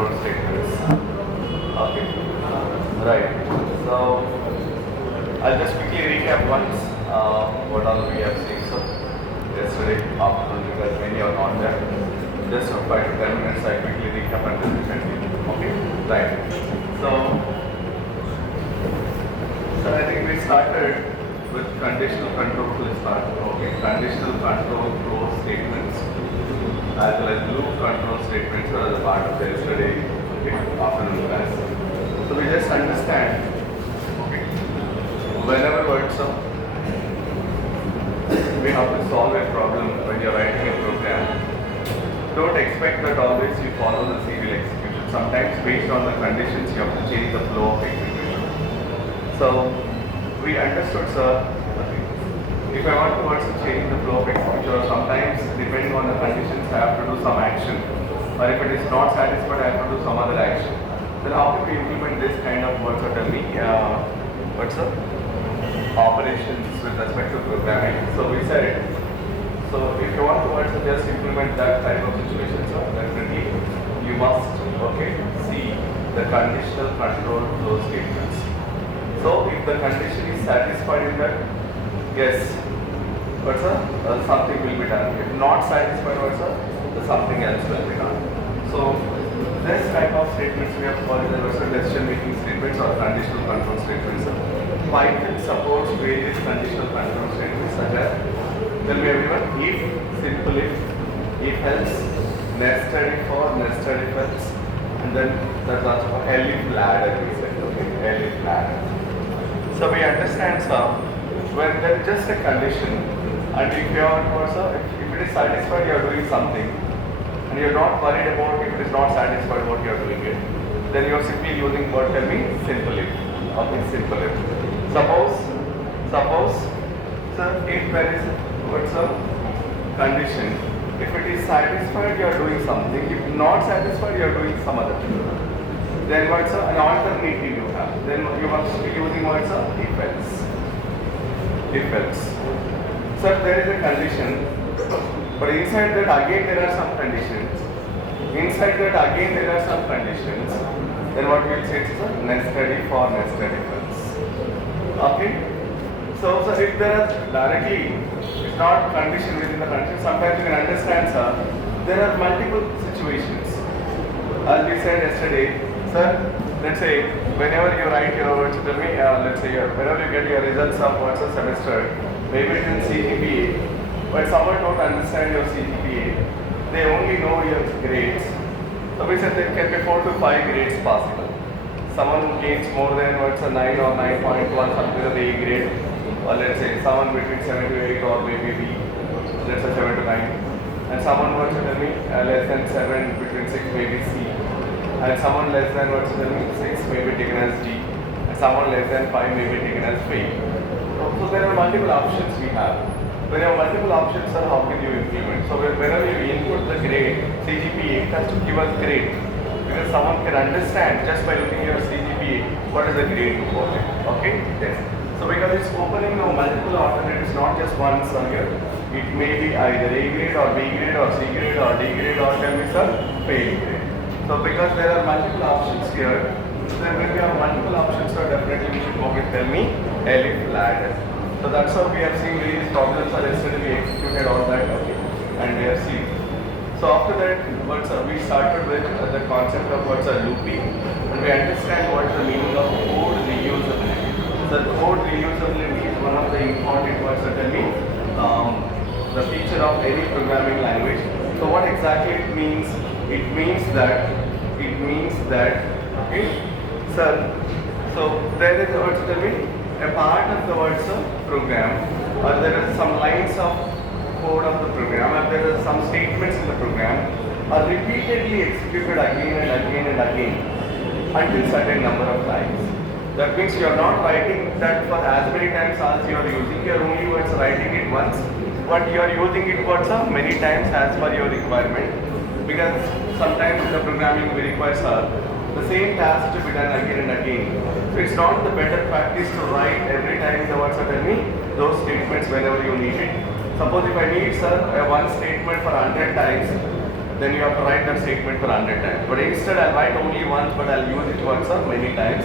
control statements. Okay. Right. So I'll just quickly recap once what all we have seen. So yesterday afternoon, because many are not there, just 5 to 10 minutes I quickly recap and then we continue. Okay. Right. So I think we started with conditional control flow start. Okay. Conditional control flow statements as well as loop control statements are the part of the yesterday afternoon class. So we just understand, okay, whenever words are, we have to solve a problem when you're writing a program. Don't expect that always you follow the serial execution. Sometimes based on the conditions you have to change the flow of execution. So we understood, sir, if I want to also change the flow of execution, or sometimes depending on the conditions I have to do some action, or if it is not satisfied I have to do some other action, then how can we implement this kind of words? Or tell me what's the operations with respect to programming. So we said, so if you want to also just implement that type of situation, so definitely you must see the conditional control flow statements. So if the condition is satisfied in that, yes, but sir, something will be done. If not satisfied, also, something else will be done. So this type of statements we have called as decision making statements or conditional control statements. Python supports various conditional control statements such as, tell me everyone, if, simple if else, nested if or nested if else, and then that's also elif ladder we said, okay, elif ladder. So we understand, sir, when there is just a condition, and if you are also, if it is satisfied, you are doing something, and you are not worried about if it is not satisfied what you are doing it, then you are simply using what tell me simple if. Okay, simple if. Suppose, sir, if there is what's a condition, if it is satisfied, you are doing something. If not satisfied, you are doing some other thing. Then what's an alternative you have? Then you must be using what's if else. If else. So there is a condition, but inside that again there are some conditions. Inside that again there are some conditions. Then what we will say is nested if or nested if else. Okay. So if there are directly, it's not condition within the condition. Sometimes you can understand, sir. There are multiple situations. As we said yesterday. Sir, let's say whenever you write your words, tell me, let's say whenever you get your results of what's a semester, maybe it is in CGPA, but someone don't understand your CGPA, they only know your grades. So we said there can be 4 to 5 grades possible. Someone who gains more than what's a 9 or 9.1, something of A grade, or let's say someone between 7 to 8 or maybe B, let's say 7 to 9, and someone wants to tell me less than 7, between 6 maybe C. And someone less than 6 may be taken as D, and someone less than 5 may be taken as fail. So there are multiple options we have. When you have multiple options, sir, how can you implement? So whenever you input the grade, CGPA, it has to give us grade. Because someone can understand just by looking at your CGPA, what is the grade you got it. Okay? Yes. So because it's opening multiple alternatives, not just one, sir, here. It may be either A grade or B grade or C grade or D grade or can be, sir, fail grade. So because there are multiple options here, then when we have multiple options, so definitely we should go with tell me elif ladder. So that's how we have seen various problems are yesterday we executed all that, okay, and we have seen. So after that, we started with the concept of what's a looping, and we understand what is the meaning of code reusability. So the code reusability is one of the important words that tell me the feature of any programming language. So what exactly it means? It means that, okay, sir, so there is a part of the words of program, or there is some lines of code of the program, or there are some statements in the program are repeatedly executed again and again and again until certain number of times. That means you are not writing that for as many times as you are using, you are only writing it once, but you are using it many times as per your requirement. Because sometimes in the programming we require the same task to be done again and again. So it's not the better practice to write every time the words are tell me those statements whenever you need it. Suppose if I need one statement for 100 times, then you have to write that statement for 100 times. But instead I'll write only once, but I'll use it once or many times.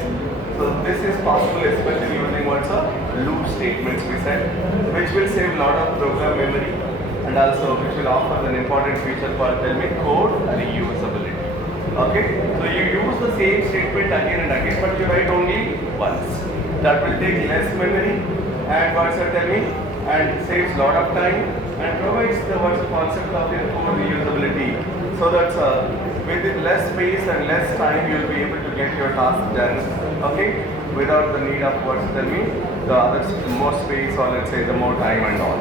So this is possible especially using what's a loop statements we said, which will save a lot of program memory and also which will offer an important feature called code reusability. Okay, so you use the same statement again and again, but you write only once. That will take less memory and and saves a lot of time and provides the concept of your code reusability. So that's with less space and less time you will be able to get your task done. Okay, without the need of the other more space or let's say the more time and all.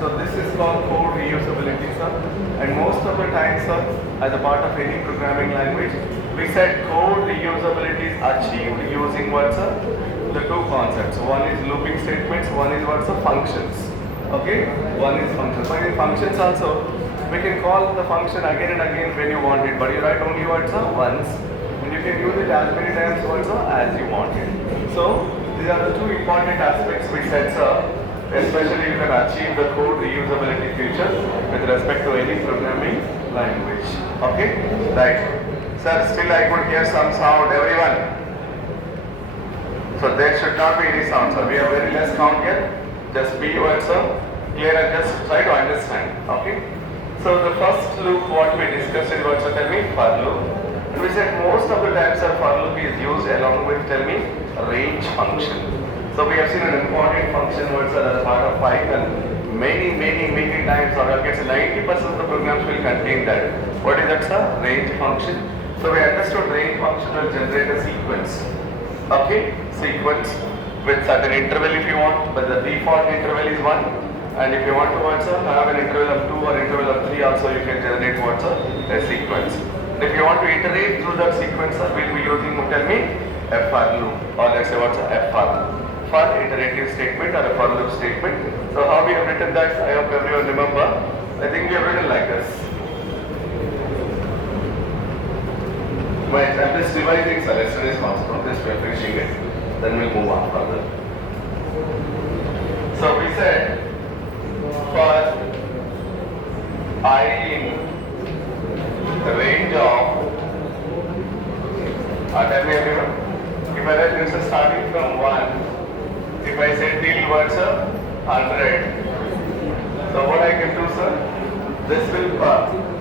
So this is called code reusability, sir. And most of the time, sir, as a part of any programming language, we said code reusability is achieved using the two concepts. One is looping statements, one is functions. Okay, one is functions. But in functions also, we can call the function again and again when you want it, but you write only once, and you can use it as many times as you want it. So these are the two important aspects we said, sir. Especially you can achieve the code reusability feature with respect to any programming language. Okay? Right. Sir, still I could hear some sound, everyone. So there should not be any sound, sir. We have very less count here. Just be clear and just try to understand. Okay? So the first loop what we discussed is for loop. And we said most of the times sir, for loop is used along with range function. So we have seen an important function as part of Python. Many times, or I guess 90% of the programs will contain that. What is that, sir? Range function. So we understood range function will generate a sequence. Okay? Sequence with certain interval if you want, but the default interval is 1. And if you want to have an interval of 2 or interval of 3 also, you can generate a sequence. If you want to iterate through that sequence, we'll be using, a for loop, or let's say a for. For iterative statement or a for loop statement. So how we have written that, I hope everyone remember. I think we have written like this. Right, I'm just revising sir, as soon as possible. Just we're finishing it. Then we'll move on further. So we said for I in the range of tell me everyone. If I write this starting from 1. If I say till 100, so what I can do, sir? This will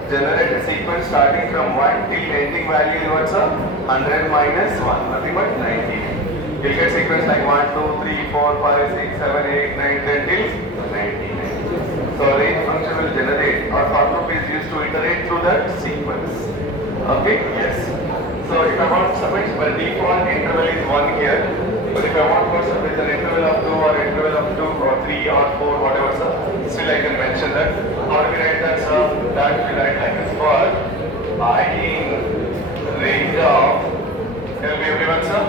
generate a sequence starting from 1 till ending value is 100 minus 1, nothing but 90. You'll get sequence like 1, 2, 3, 4, 5, 6, 7, 8, 9, 10 till 99. So range function will generate, or for loop is used to iterate through that sequence. Okay? Yes. So if I want to submit, by default interval is 1 here. But if I want to with an interval of 2 or interval of 2 or 3 or 4, whatever, sir, still I can mention that. How do we write that, sir? That we write like this for I in range of, tell me everyone, sir,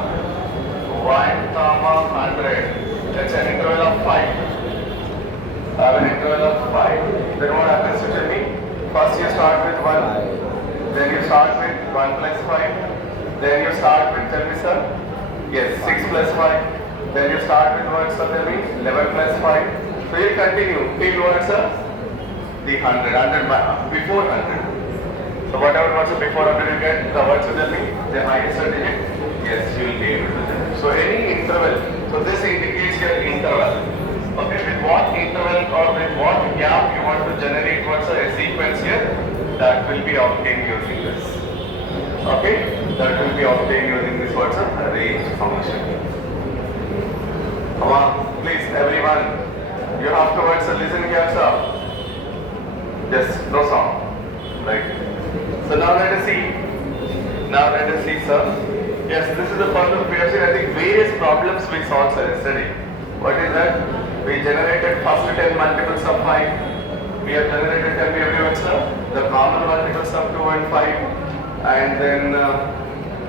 1, 100. Let's say an interval of 5. I have an interval of 5. Then what happens to tell me? First you start with 1, then you start with 1 plus 5, then you start with, tell me, sir, yes, 6 plus 5. Then you start with what, sir, tell me? 11 plus 5. So you continue till what, sir? The 100 before 100. So whatever was before 100 you get, the words tell me? The highest digit? Yes, you will be able to tell. So any interval, so this indicates your interval. Okay, with what interval or with what gap you want to generate what's a sequence here, that will be obtained using this. Okay, that will be obtained using this what's a range function. Come on, please everyone, you have to listen here, sir. Yes, no sound. Right. So now let us see. Sir. Yes, this is the problem we have seen. I think various problems we solved yesterday. What is that? We generated first 10 multiples of 5. We have generated, tell me everyone, sir, the common multiples of 2 and 5. And then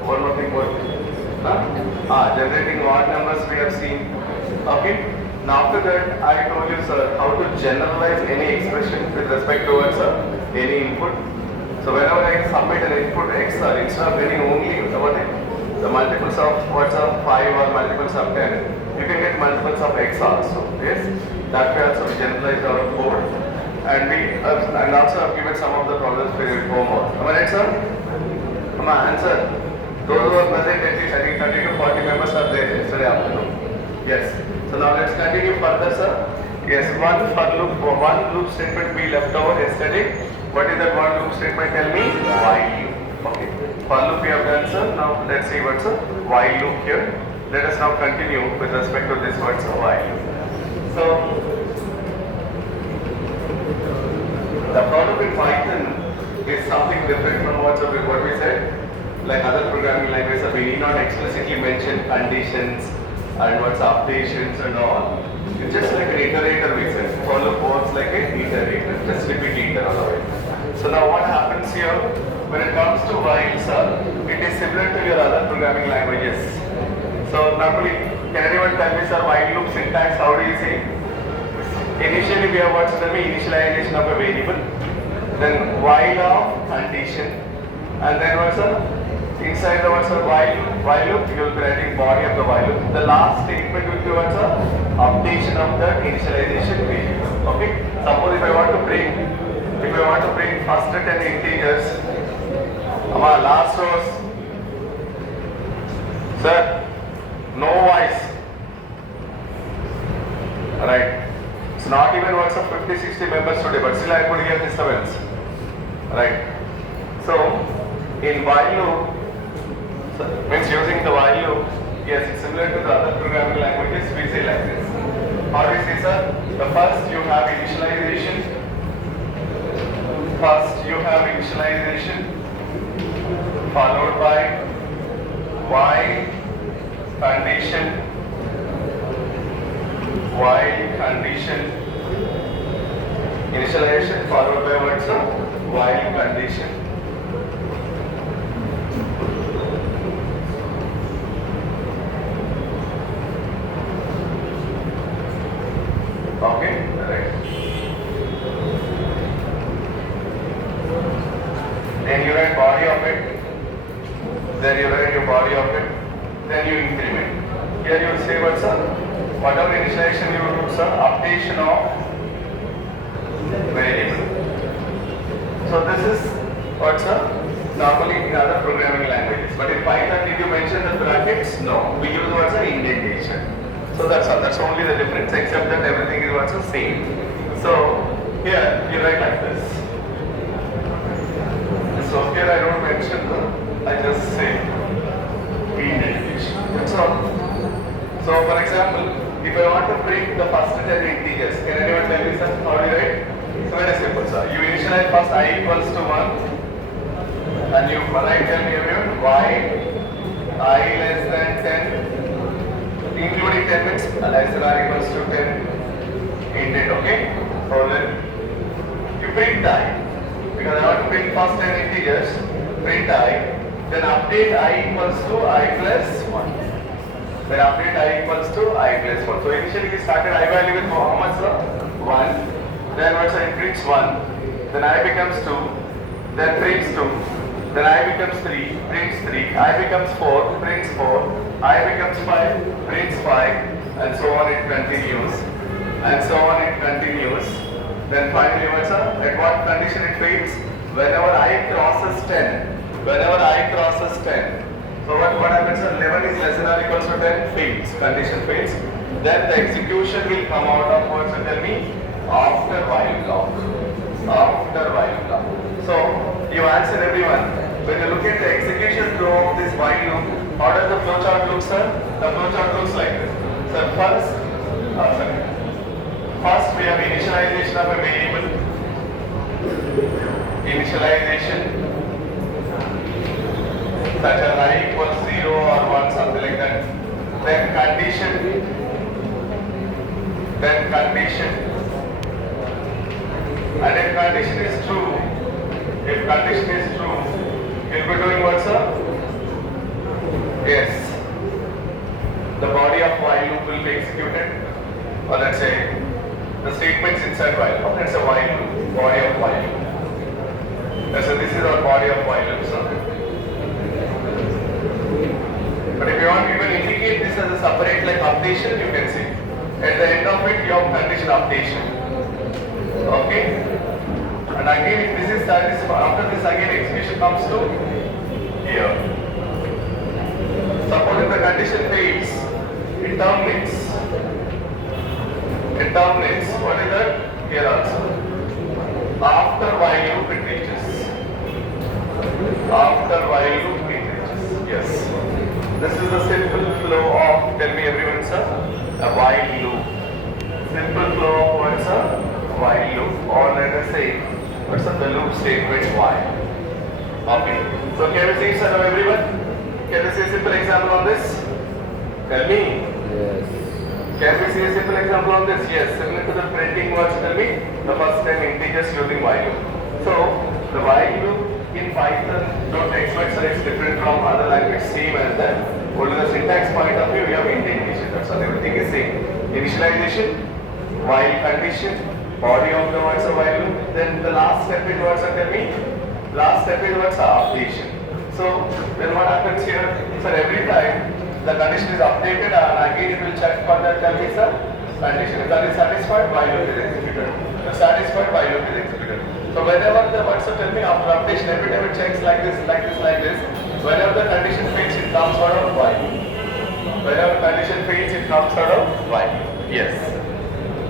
one more thing, generating odd numbers we have seen. Okay. Now after that, I told you, sir, how to generalize any expression with respect to any input. So whenever I submit an input x, instead of getting only the multiples of 5 or multiples of 10, you can get multiples of x also. Yes, that way also we generalize our code. and also I've given some of the problems for your homework. Am I right, sir? Come on, answer. Those who are present, at least I think 30 to 40 members are there yesterday afternoon. Yes. So now let's continue further, sir. Yes, one loop statement we left over yesterday. What is that one loop statement? Tell me. While loop. Okay. For loop we have done, sir. Now let's see what's a while loop here. Let us now continue with respect to this what's a while loop. So the problem in Python is something different from what we said. Like other programming languages, we need not explicitly mention conditions and what's updations and all. It's just like an iterator we said. For loop works like an iterator. Just repeat iter all the way. So now what happens here? When it comes to while, sir, it is similar to your other programming languages. So normally, can anyone tell me, sir, while loop syntax, how do you say? Initially we have what's the initialization of a variable, then while of condition, and then what's the inside the what's the while loop, you will be writing body of the while loop. The last statement will be what's the updation of the initialization variable. Okay. Suppose if I want to bring first 10 integers, our last rows, sir, no voice. Right. It's not even what's of 50-60 members today, but still I am putting a disturbance. Right. So in while loop, means using the while loop, yes, it's similar to the other programming languages. We say like this. How do we say, sir? The first you have initialization. Followed by while condition, initialization followed by what's the while condition. Okay, right. Then you write body of it. Then you write your body of it. Then you increment. Here you will say what's the whatever initialization you will do, sir, updation of variable. So this is what's normally in other programming languages. But in Python, did you mention the brackets? No. We use what's an indentation. So that's all. That's only the difference, except that everything is what's the same. So here you write like this. So here I don't mention I just say indentation. That's all. So for example, if I want to print the first 10 integers, can anyone tell me, sir, how do you write? So very simple, sir. You initialize first I equals to 1, and you write, tell me everyone, y I less than 10, including 10 means less than or equals to 10, indent, okay? So then you print I, because I want to print first 10 integers, print I, then update I equals to I plus 1. Then update I equals to I plus 1. So initially we started I value with how much, sir? 1. Then once I prints 1, then I becomes 2, then prints 2, then I becomes 3, prints 3, I becomes 4, prints 4, I becomes 5, prints 5, and so on it continues. And so on it continues. Then finally what's up? At what condition it fails? Whenever I crosses 10. Whenever I crosses 10. So what happens? 11 is less than or equals to 10, fails, condition fails. Then the execution will come out of what? So tell me, after while block. After while block. So you answer everyone. When you look at the execution flow of this while loop, how does the flowchart look, sir? The flowchart looks like this. So first we have initialization of a variable. Initialization. Such as I equals 0 or 1, something like that. Then condition. And if condition is true, you'll be doing what, sir? Yes. The body of while loop will be executed. Or let's say the statements inside while. Let's say while loop, body of while loop. So this is our body of while loop, sir. But if you want to even indicate this as a separate like updation, you can see. At the end of it, you have condition updation. Okay? And again, if this is satisfied, after this again execution comes to here. Suppose if the condition fails, it terminates. It terminates. What is that? Here also. After while loop it reaches. After while loop it reaches. Yes. This is the simple flow of, tell me everyone sir, a while loop. Simple flow of what sir? While loop, or let us say, what's the loop statement while. Okay. So can we see sir now everyone? Can we see a simple example on this? Tell me. Yes. Can we see a simple example on this? Yes. Similar to the printing words, tell me. The first 10 integers using while loop. So the while loop in Python, don't expect that it's different from other language, same as that. Only the syntax point of view, you have indentation. That's all. Everything is same. Initialization, while condition, body of the words are while loop. Then the last step in words are, tell me. Last step in words are updation. So then what happens here? So every time the condition is updated and again it will check for that, tell me sir, condition. If that is satisfied, while loop is executed. If satisfied, while loop is executed. So whenever the words are, tell me, after updation, every time it checks like this, like this, like this. Whenever the condition fails, it comes out of while. Whenever condition fails, it comes out of while. Yes.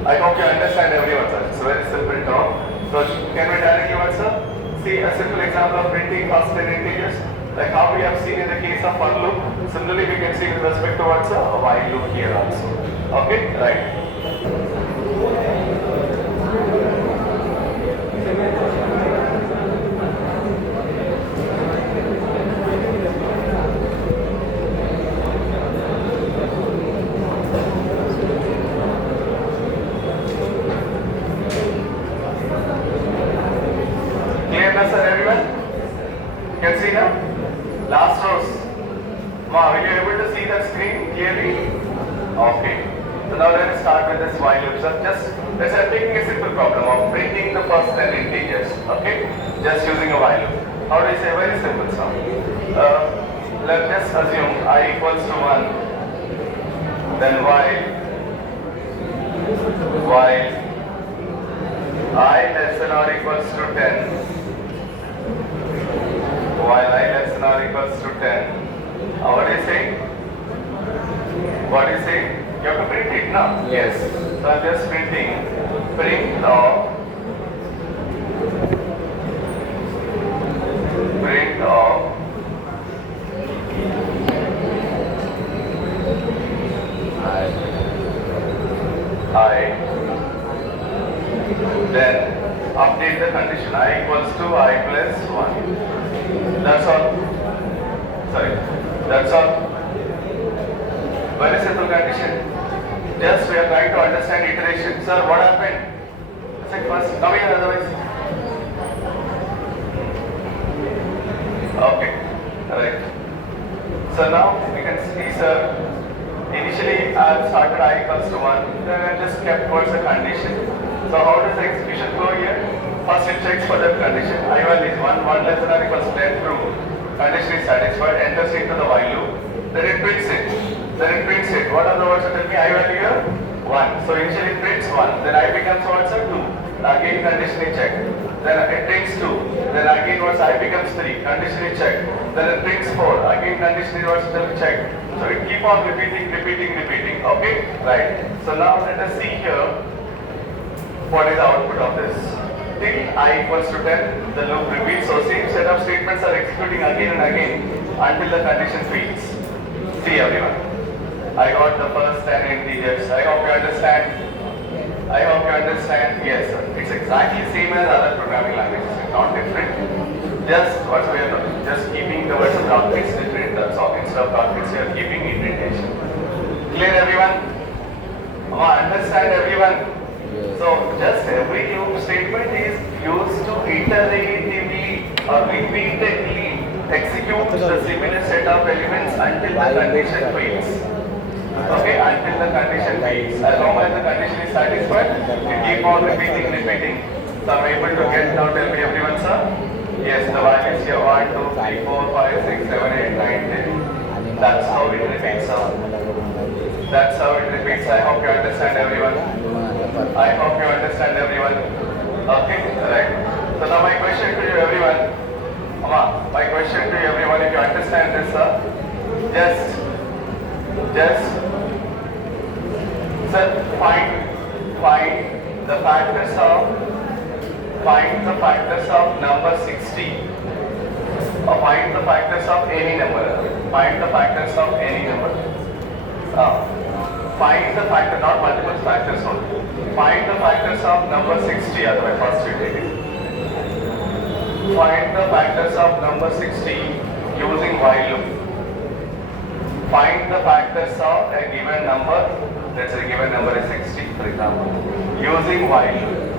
I hope you understand everyone sir. It's a very simple term. So can we directly what sir? See a simple example of printing first 10 integers, like how we have seen in the case of for loop. Similarly, we can see with respect to what's a while loop here also. Okay, right. Clear now, sir, everyone? You can see now? Last rows. Ma, will you able to see that screen clearly? Okay. So now let's start with this while loop. So just let's say taking a simple problem of printing the first 10 integers. Okay? Just using a while loop. How do I say? Very simple sum. Let's just assume I equals to 1. Then while I less than or equals to 10. While I less than or equals to 10. What do you say? What do you say? You have to print it now? Yes. So I'm just printing print of I. Then update the condition I equals to I plus 1. That's all. Sorry. That's all. Very simple condition. Just we are trying to understand iteration. Sir, what happened? Say first. Come here otherwise. Okay. Alright. So now we can see, sir. Initially I have started I equals to 1. Then I just kept towards a condition. So how does the execution go here? First it checks for that condition. I value is 1 less than or equals to 10 true. Condition is satisfied, enters into the while loop. Then it prints it. What are the words that tell me I value here? 1. So initially it prints 1. Then I becomes what's a 2. Again condition is checked. Then it prints 2. Then again what's I becomes 3. Condition is checked. Then it prints 4. Again condition is what's still checked. So it keep on repeating. Okay? Right. So now let us see here what is the output of this. Till I equals to 10, the loop repeats. So same set of statements are executing again and again until the condition fails. See everyone. I got the first 10 integers. I hope you understand. Yes, sir. It's exactly same as other programming languages. It's not different. Just what we are doing. Just keeping the words of brackets different. That's all. Instead of brackets, we are keeping indentation. Clear everyone? Understand everyone? So just every loop statement is used to iteratively or repeatedly execute the similar set of elements until the condition fails. Okay, until the condition fails. As long as the condition is satisfied, we keep on repeating. So I'm able to get now, tell me everyone sir. Yes, the values here 1, 2, 3, 4, 5, 6, 7, 8, 9, 10. That's how it repeats. That's how it repeats. I hope you understand everyone. Okay, right. So now my question to you everyone, my question to you everyone, if you understand this, just find the factors of number 60, or find the factors of any number. Find the factors of any number. Find the factor, not multiple factors only. Find the factors of number 60, otherwise first you take it. Find the factors of number 60 using while loop. Find the factors of a given number, let's say given number is 60 for example, using while loop.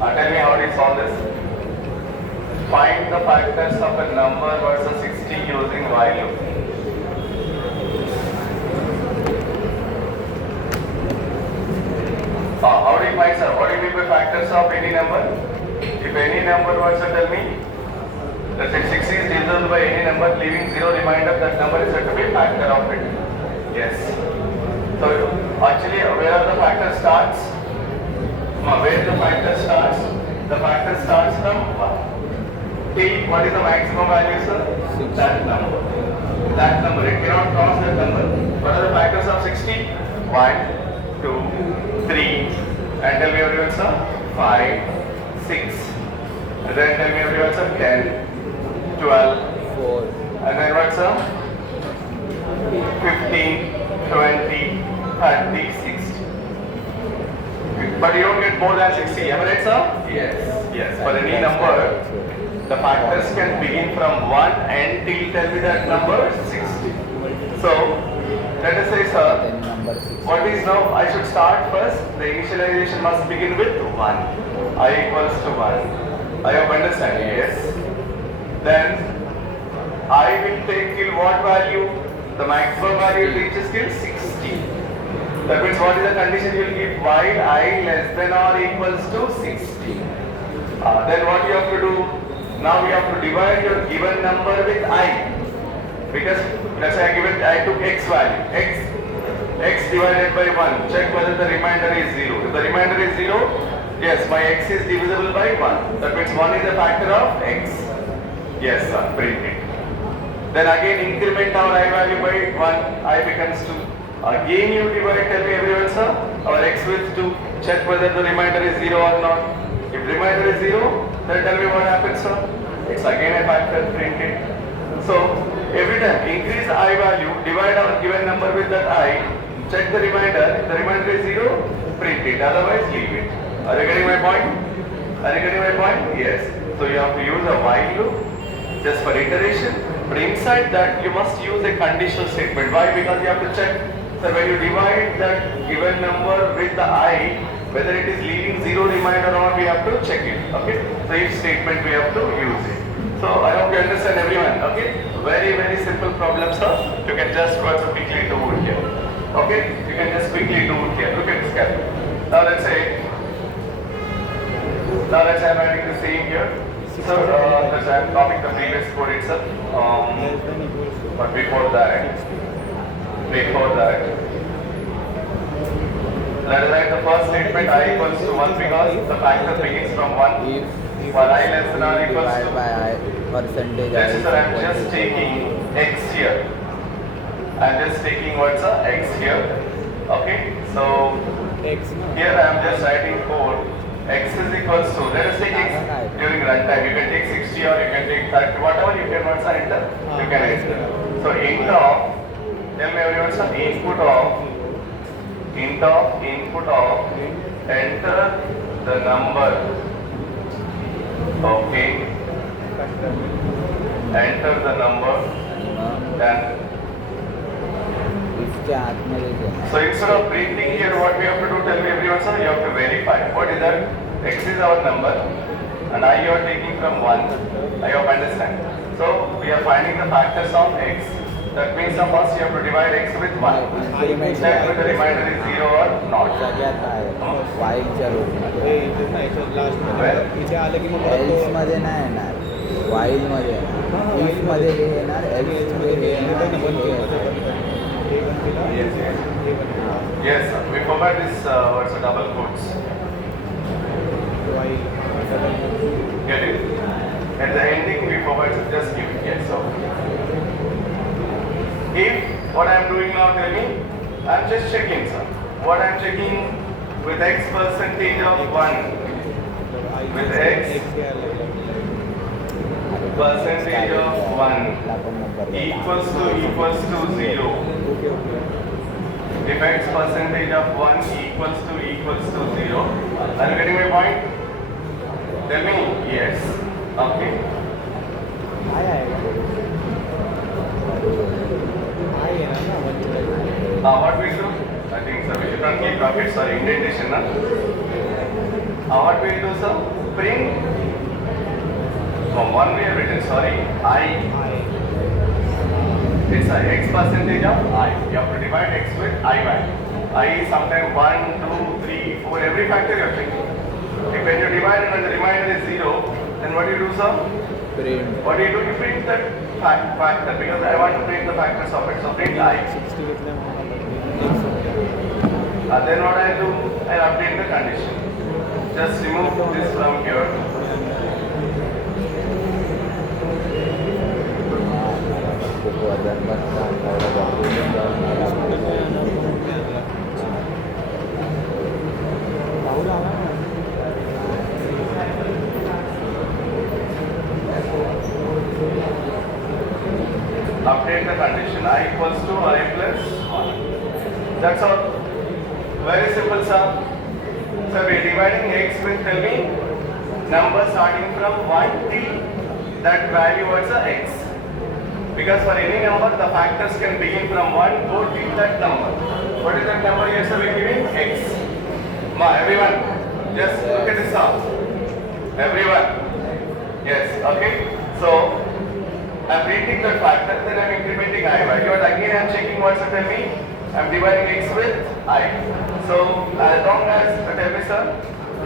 Tell me how do you solve this? Find the factors of a number versus 60 using while loop. How do you find, sir? What do you mean by factors of any number? If any number wants to tell me, let's say 60 is divisible by any number, leaving 0 remainder, that number is said to be a factor of it. Yes. So actually, where are the factor starts? Where the factor starts? The factor starts from T. What is the maximum value, sir? That number. That number. It cannot cross that number. What are the factors of 60? 1, 2, 3. And tell me everyone, sir. 5, 6. And then tell me everyone, sir. 10, 12, 4. And then what, sir? 15, 20, 30, 60. But you don't get more than 60. Am I right, sir? Yes. Yes. For any number, the factors can begin from 1 until tell me that number 60. So, let us say, sir, what is now? I should start first. The initialization must begin with 1. I equals to 1. I hope understand. Yes. Then, I will take till what value? The maximum value reaches till 60. That means what is the condition you will give? While I less than or equals to 60. Then what you have to do? Now you have to divide your given number with I. Because let's say I took x value. X divided by 1. Check whether the remainder is 0. If the remainder is 0, yes, my x is divisible by 1. That means 1 is a factor of x. Yes, sir, print it. Then again increment our I value by 1. I becomes 2. Again you divide, tell me everyone, sir, our x with 2. Check whether the remainder is 0 or not. If remainder is 0, then tell me what happens, sir. It's again a factor printed. So every time increase the I value, divide our given number with that I, check the remainder. If the remainder is 0, print it. Otherwise leave it. Are you getting my point? Are you getting my point? Yes. So you have to use a while loop just for iteration. But inside that you must use a conditional statement. Why? Because you have to check. So when you divide that given number with the I, whether it is leaving 0 remainder or not, we have to check it. Okay? So each statement we have to use it. So I hope you understand everyone. Okay? Very, very simple problem, sir. You can just quickly do it here. Okay? You can just quickly do it here. Look at this carefully. Now let's say I'm writing the same here. So let's say I'm copying the previous code itself. But before that, let us write the first statement I equals to 1 because the factor begins from 1. For I less than or equals to percentage. Yes, sir, I'm just taking x here. I'm just taking what's x here. Okay, so here I am just writing code. X is equals to, let us take x during runtime. You can take 60 or you can take 30, whatever you can enter, you can enter. So int of, tell me everyone, sir, input of enter the number. Okay. Enter the number. Then. So instead of printing here, what we have to do, tell me everyone, sir, you have to verify. What is that? X is our number and I you are taking from 1. I hope understand. So we are finding the factors of x. That means first you have to divide x with 1. Check whether the remainder is 0 or not. Else मध्ये नाही येणार, while मध्ये येणार, if मध्ये हे येणार, else मध्ये हे येणार. Yes, sir. We forgot this what's a double quotes. Get it? At the ending, we forward to just give it yes. So, if what I am doing now, tell me, I am just checking, sir. What I am checking with X percentage of 1, with X percentage of 1 equals to 0. If X percentage of 1 equals to 0. Are you getting my point? Tell me, yes. Okay. What we do? I think sir, we should not keep brackets, sorry, indentation. What we do, sir? Print. From one we have written, sorry, I. It's a X percentage of I. You have to divide X with I value. I is sometimes 1, 2, 3, 4, every factor you are checking. If when you divide and when the remainder is 0, then what do you do, sir? Print. What do? You print that factor because I want to print the factors of it. So print I. And then what I do, I update the condition. Just remove this from here. Update the condition. I equals to I plus 1. That's all. Very simple, sir. So we are dividing X with, tell me, number starting from 1 till that value was a X. Because for any number, the factors can begin from 1 go till that number. What is that number? Yes, sir, we are giving X. Everyone, just look at this now. Everyone. Yes, okay. So, I am printing that factor, then I am incrementing I value. And again, I am checking what's the tell me. I am dividing X with I. So, as long as, tell me, sir,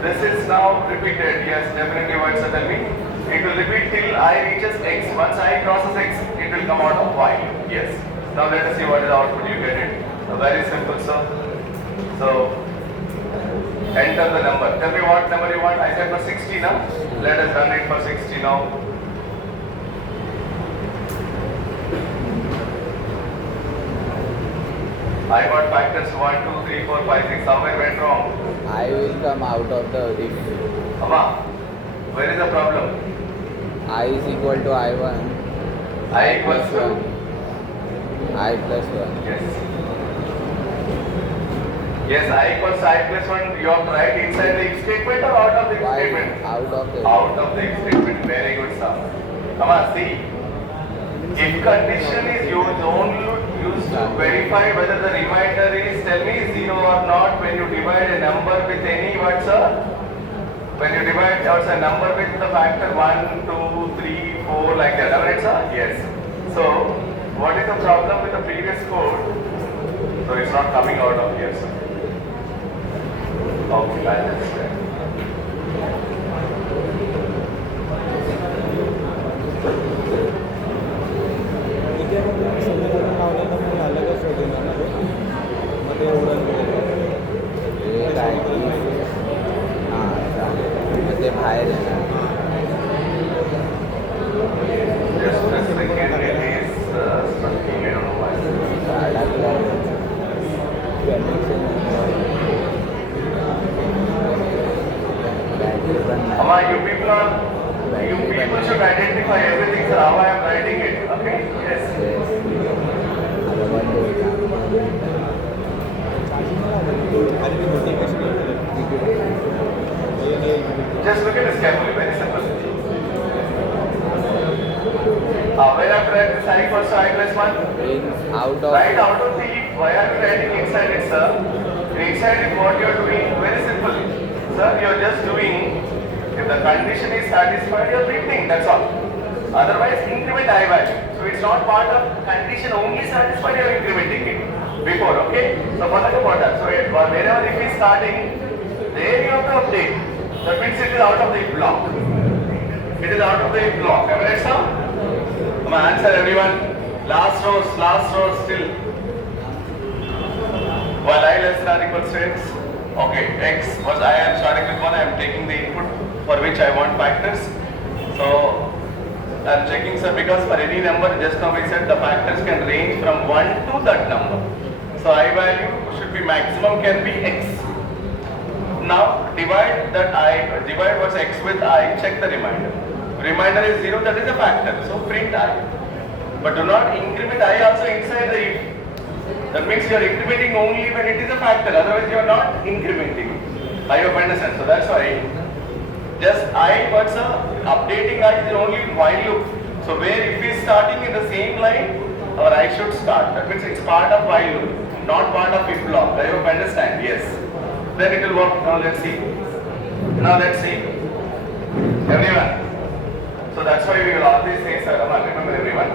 this is now repeated. Yes, definitely what's the tell me. It will repeat till I reaches X. Once I crosses X, it will come out of Y. Yes. Now let us see what is the output. You get it. Very simple, sir. So, enter the number. Tell me what number you want. I said for 60 now. Let us run it for 60 now. I got factors 1, 2, 3, 4, 5, 6. Somewhere went wrong. I will come out of the if. Amma, where is the problem? I is equal to I1. I equals to? I plus 1. Yes. Yes, I equals to I plus 1. You have to write inside the if statement or out of the if Why? statement? Out of the Out of the if statement. Very good stuff. Come on, see. If condition is only used to verify whether the remainder is, tell me, 0 or not when you divide a number with any, what's a? When you divide also a number with the factor 1, 2, 3, 4 like that, right, sir? Yes. So, what is the problem with the previous code? So, it's not coming out of here, sir. Okay, I understand. ते बाहेर आहे ना Just a second, it is something, I don't know why. Amma, you people should identify everything, sir, how I am writing it, okay? Yes. Just look at this carefully, very simple. Where I have write this I equals to I plus 1? Out of Right out of the if. Why are you writing inside it, sir? Inside it, what you are doing, very simple. Sir, you are just doing, if the condition is satisfied, you are printing, that's all. Otherwise, increment I value. So it's not part of condition only satisfied, you are incrementing it before, okay? So forget about that. So wherever if is starting, there you have to update. That means it is out of the if block. It is out of the if block. Am I right, sir? Come on, answer everyone. Last rows still. While I less than or equals to X. Okay, X was I am starting with 1, I am taking the input for which I want factors. So I'm checking, sir, because for any number, just now we said the factors can range from 1 to that number. So I value should be maximum can be x. Now divide what's x with I, check the remainder. Remainder is 0, that is a factor. So print I. But do not increment I also inside the if. That means you are incrementing only when it is a factor, otherwise you are not incrementing. I hope you understand. So that's why just I what's updating I is only while loop. So where if is starting in the same line, or I should start. That means it's part of while loop, not part of if block. I hope you understand. Yes. Then it will work. Now let's see. Everyone. So that's why we will always say, sir, remember everyone,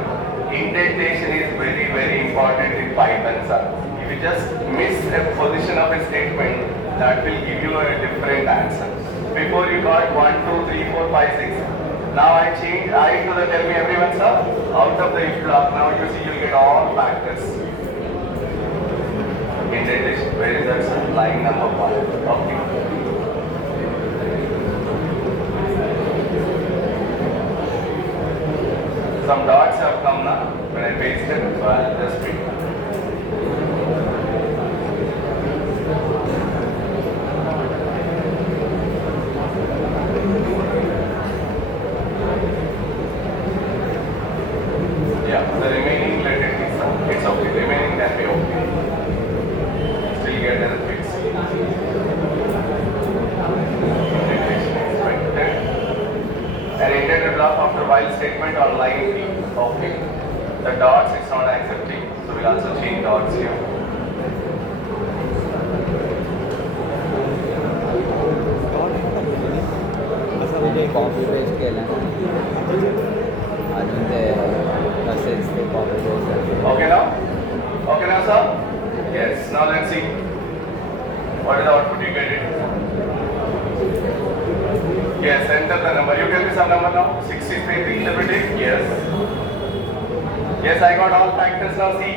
indentation is very, very important in Python, sir. If you just miss a position of a statement, that will give you a different answer. Before you got 1, 2, 3, 4, 5, 6. Now I change I to the tell me everyone, sir, out of the if block. Now you see you'll get all factors. Indentation. Where is that, sir? Line number 1. Okay. Some dots have come now. When I paste it, so I'll just print. Yeah, the remaining let it be, sir. It's okay. Remaining can be okay. Still get the fix. Indentation expected. An indented block after while statement on line B. Okay. The dots is not accepting, so we'll also change dots here. Copy paste केलं ना अजून ते तसेच ते copy paste Okay now? Okay now, sir? Yes. Now let's see. What is the output you get it? Yes, enter the number. You tell me some number now. 63 interpreting? Yes. Yes, I got all factors now. See.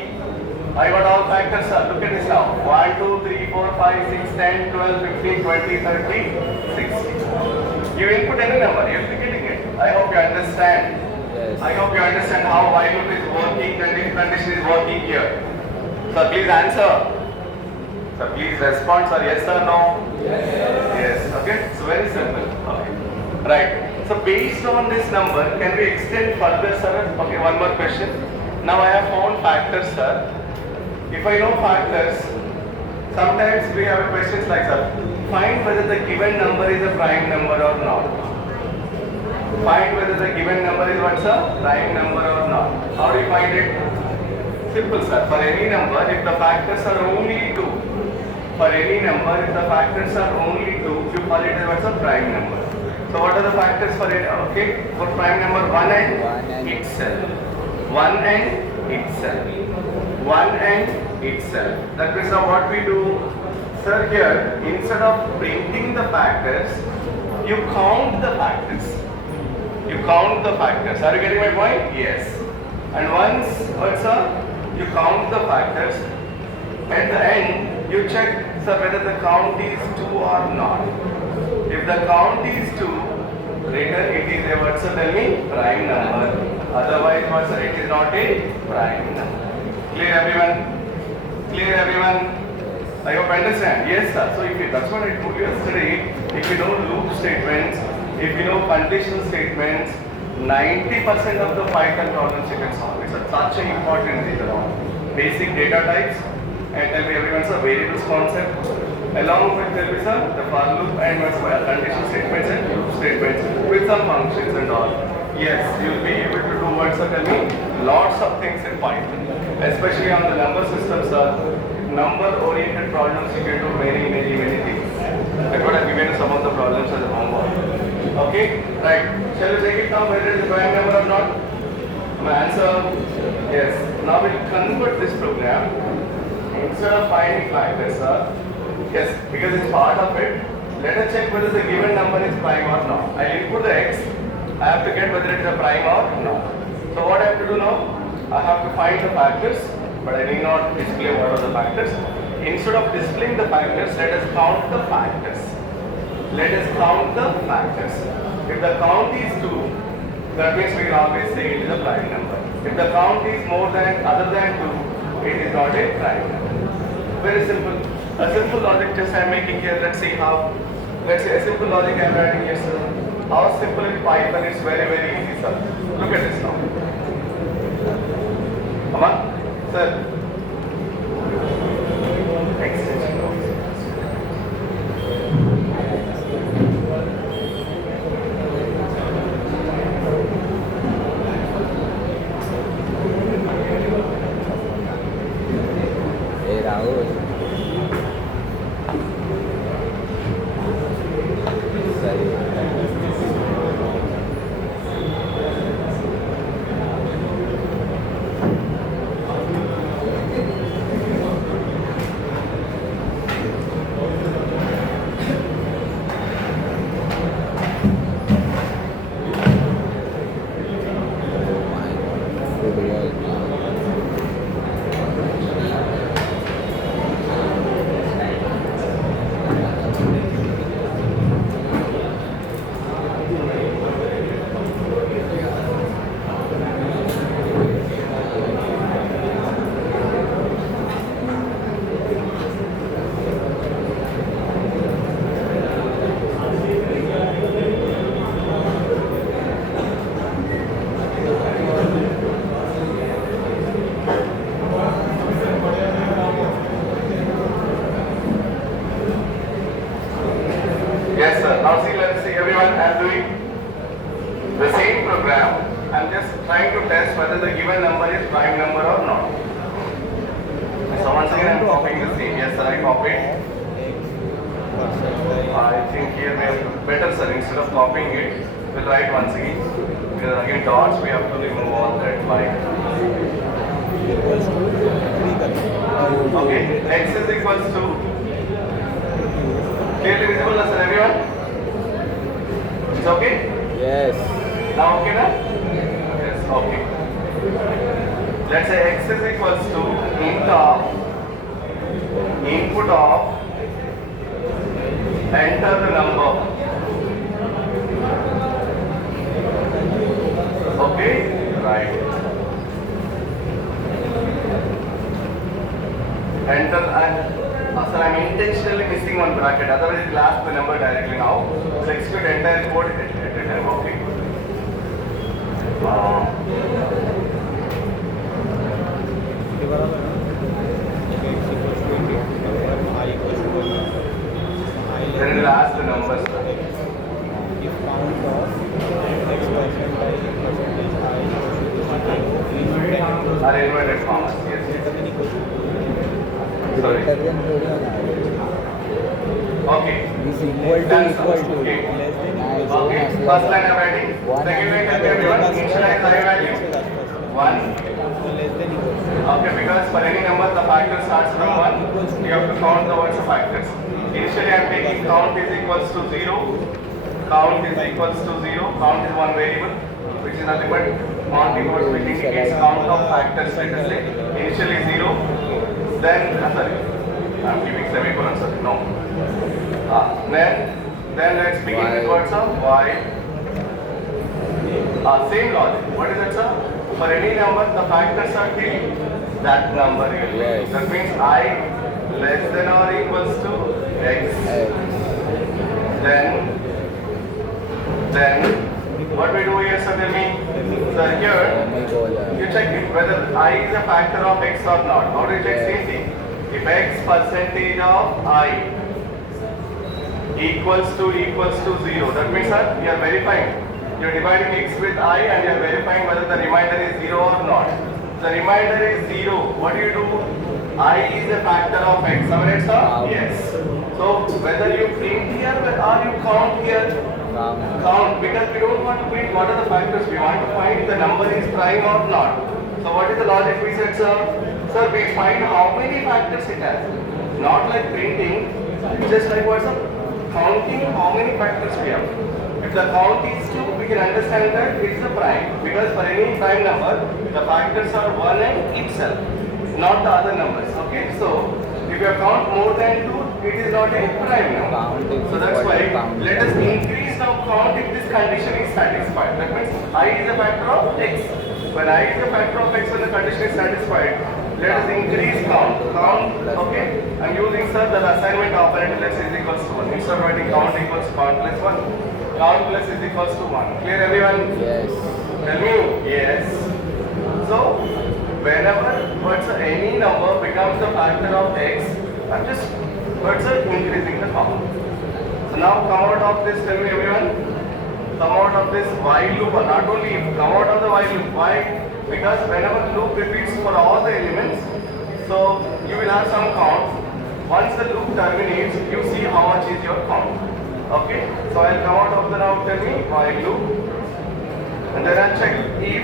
I got all factors, sir. Look at this now. 1, 2, 3, 4, 5, 6, 10, 12, 15, 20, 30, 60. You input any number, you'll be getting it. I hope you understand. Yes. I hope you understand how while loop is working, when the condition is working here. Sir, please answer. Sir, please respond, sir. Yes or no? Yes. Yes. Okay. So very simple. Okay. Right. So based on this number, can we extend further, sir? Okay. One more question. Now I have found factors, sir. If I know factors, sometimes we have questions like, sir, find whether the given number is a prime number or not. Find whether the given number is what's a prime number or not. How do you find it? Simple, sir. For any number, if the factors are only 2, for any number, if the factors are only 2, you call it as what's a prime number. So what are the factors for it? Okay, for prime number 1 and itself. 1 and itself. 1 and itself. That means now what we do, sir, here, instead of printing the factors, you count the factors. You count the factors. Are you getting my point? Yes. And once, sir, you count the factors, at the end, you check, sir, whether the count is 2 or not. If the count is 2, later it is a what's tell me prime number. Otherwise, what's it is not a prime number. Clear everyone? Clear everyone? I hope you understand. Yes, sir. So if you, that's what I told you yesterday. If you know loop statements, if you know conditional statements, 90% of the Python problems you can solve. It's such an important thing around basic data types and tell me everyone's a variables concept. Along with there is the for loop and conditional statements and loop statements with some functions and all. Yes, you'll be able to do what's tell me lots of things in Python, especially on the number systems. Number-oriented problems you can do many things. I could have given you some of the problems as a homework. Okay, right. Shall we take it now whether it is a prime number or not? My answer, yes. Now we'll convert this program instead of finding factors, sir. Yes, because it's part of it. Let us check whether the given number is prime or not. I'll input the x. I have to get whether it is a prime or not. So what I have to do now? I have to find the factors, but I need not display what are the factors. Instead of displaying the factors, let us count the factors. Let us count the factors. If the count is 2, That means we will always say it is a prime number. If the count is more than other than 2, it is not a prime number. Very simple. A simple logic test I am making here. Let's see how. Let's say a simple logic I am writing here, sir. How simple in Python is very easy, sir. Look at this now. Come on, sir. Extension. Hey Rahul. Yes, sir. Now see, let's see everyone. I am doing the same program. I'm just trying to test whether the given number is prime number or not. So once again, I'm copying the same. Yes, sir. I copied. I think here we have better, sir. Instead of copying it, we'll write once again. Because again, dots we have to remove all that line. Okay. X is equals to. Clearly visible, sir, everyone? It's okay? Yes. Now okay, na? Yes, okay. Let's say x is equals to int of input of enter the number. Okay? Right. Enter and sir, I'm intentionally missing one bracket, otherwise it will ask the number directly now. So execute entire code at a time. Okay. Then it will ask the numbers. If count of x percentage I Are inverted commas. Yes. Sorry. Okay. Is equal to. Okay. Nice. Okay. First line I'm writing. Second line tell me everyone. Initialize I value. 1. less than equal to. Okay, because for any number the factor starts from 1. You have to count the ones of factors. Initially I am taking count is equals to 0. Count is equals to 0. Count is one variable, which is nothing but counting what which indicates count of factors. Let us say initially 0. Then sorry, I am giving semicolon. Sorry, no. Then let's begin with words of y. Same logic. What is it, sir? For any number, the factors are till that number. Yes. That means I less than or equals to x. Then what we do here, sir? Tell me, sir. Here you check it whether I is a factor of x or not. How do you check? Same thing. If x percentage of I equals to 0, that means, sir, you are verifying. You are dividing x with I and you are verifying whether the remainder is 0 or not. The remainder is 0. What do? I is a factor of x. Am I right, sir? Yes. So whether you print here or you count here, count, because we don't want to print what are the factors. We want to find if the number is prime or not. So what is the logic we said, sir? Sir, we find how many factors it has. Not like printing, just like what's up? Counting how many factors we have. If the count is 2, we can understand that it's a prime. Because for any prime number, the factors are 1 and itself, not the other numbers. Okay, so if you count more than 2, it is not a prime number. Count is So that's equal why to count. let us increase now count if this condition is satisfied. That means I is a factor of x. When I is a factor of x when the condition is satisfied, let us increase count. Count, okay? I'm using sir the assignment operator let's say is equals to 1. Instead of writing count equals count plus 1. Count plus is equals to 1. Clear everyone? Yes. Tell me. Yes. So whenever any number becomes a factor of x, I'm just increasing the count. So now come out of this, tell me everyone. Come out of this while loop, or not only if, come out of the while loop. Why? Because whenever loop repeats for all the elements, so you will have some count. Once the loop terminates, you see how much is your count. Okay? So I'll come out of the now, tell me while loop. And then I'll check if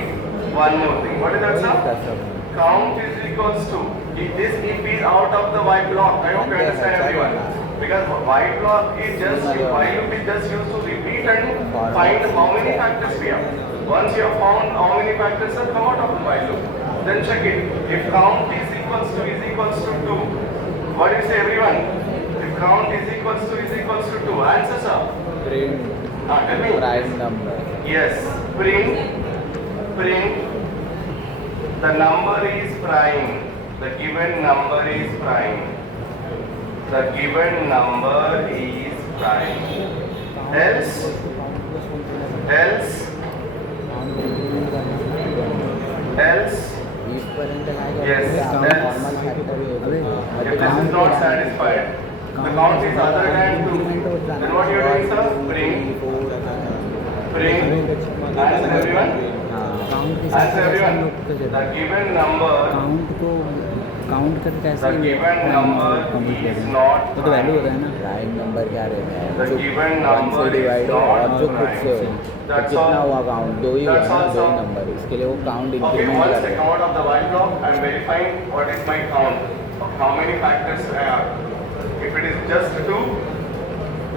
one more thing. What is that, sir? Count is equals to, if this if is out of the while block. I hope you understand everyone. Because while block is just, while loop is just used to repeat and find how many factors we have. Once you have found how many factors are come out of the while loop, then check it. If count is equals to 2, what do you say everyone? If count is equals to 2, answer sir. Print Tell me. prime number. Yes, print, the number is prime, the given number is prime. The given number is prime. Else, इथपर्यंत काय Yes, करायचं? else. Normal factor if this is not satisfied, the count is other than 2. Then what you are doing, sir? Bring, answer everyone. Answer everyone. The given number, count को count करके कैसे the given number is not तो value होता prime. है ना prime number क्या रहता है? The जो given 1 number से is डिवाइड हो not और जो खुद से हो, prime. तो That's कितना all. हुआ काउंट? 2 ही हुआ That's ना, all, 2 sir. नंबर. इसके लिए वो count Okay, increment once I करेगा. come out of the while block, I'm verifying what is my count of how many factors I have. If it is just 2,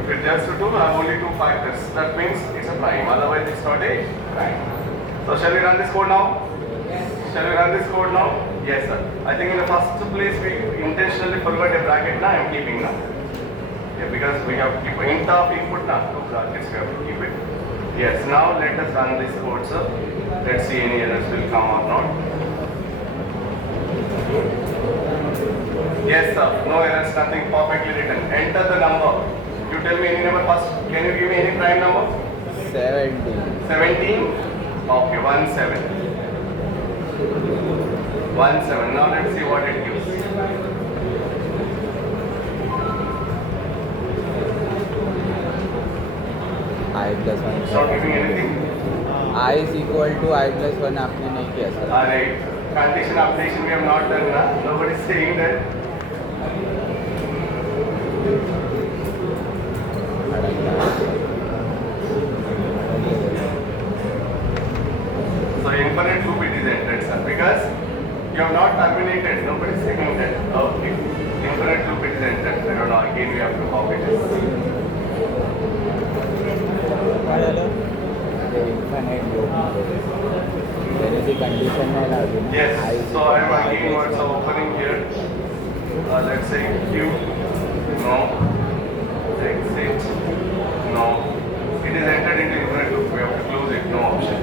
I have only 2 factors. That means it's a prime. Otherwise, it's not a prime. So, shall we run this code now? Shall we run this code now? Yes, sir. I think in the first place we intentionally forgot a bracket. Now I'm keeping now. Yeah, because we have keep int of input now. 2 brackets we have to keep it. Yes. Now let us run this code, sir. Let's see any errors will come or not. Yes, sir. No errors. Nothing. Perfectly written. Enter the number. You tell me any number first. Can you give me any prime number? 17. 17. Okay. 17. 17. Now let's see what it gives. I plus 1. It's not giving anything. I is equal to I plus 1 आपने नहीं किया sir. Alright. Condition updation we have not done now. Nobody is saying that. So infinite loop it is entered, sir. Because you have not terminated. Nobody is saying that. Okay. Infinite loop it is entered. I don't know. Again we have to copy this. काय झालं? ते infinite loop मध्ये. त्याने ती condition नाही लावली ना. Yes. I is So I am equal to I again plus what's 1. opening here. Let's say Q. No. Exit. No. It is entered into infinite loop. We have to close it. No option.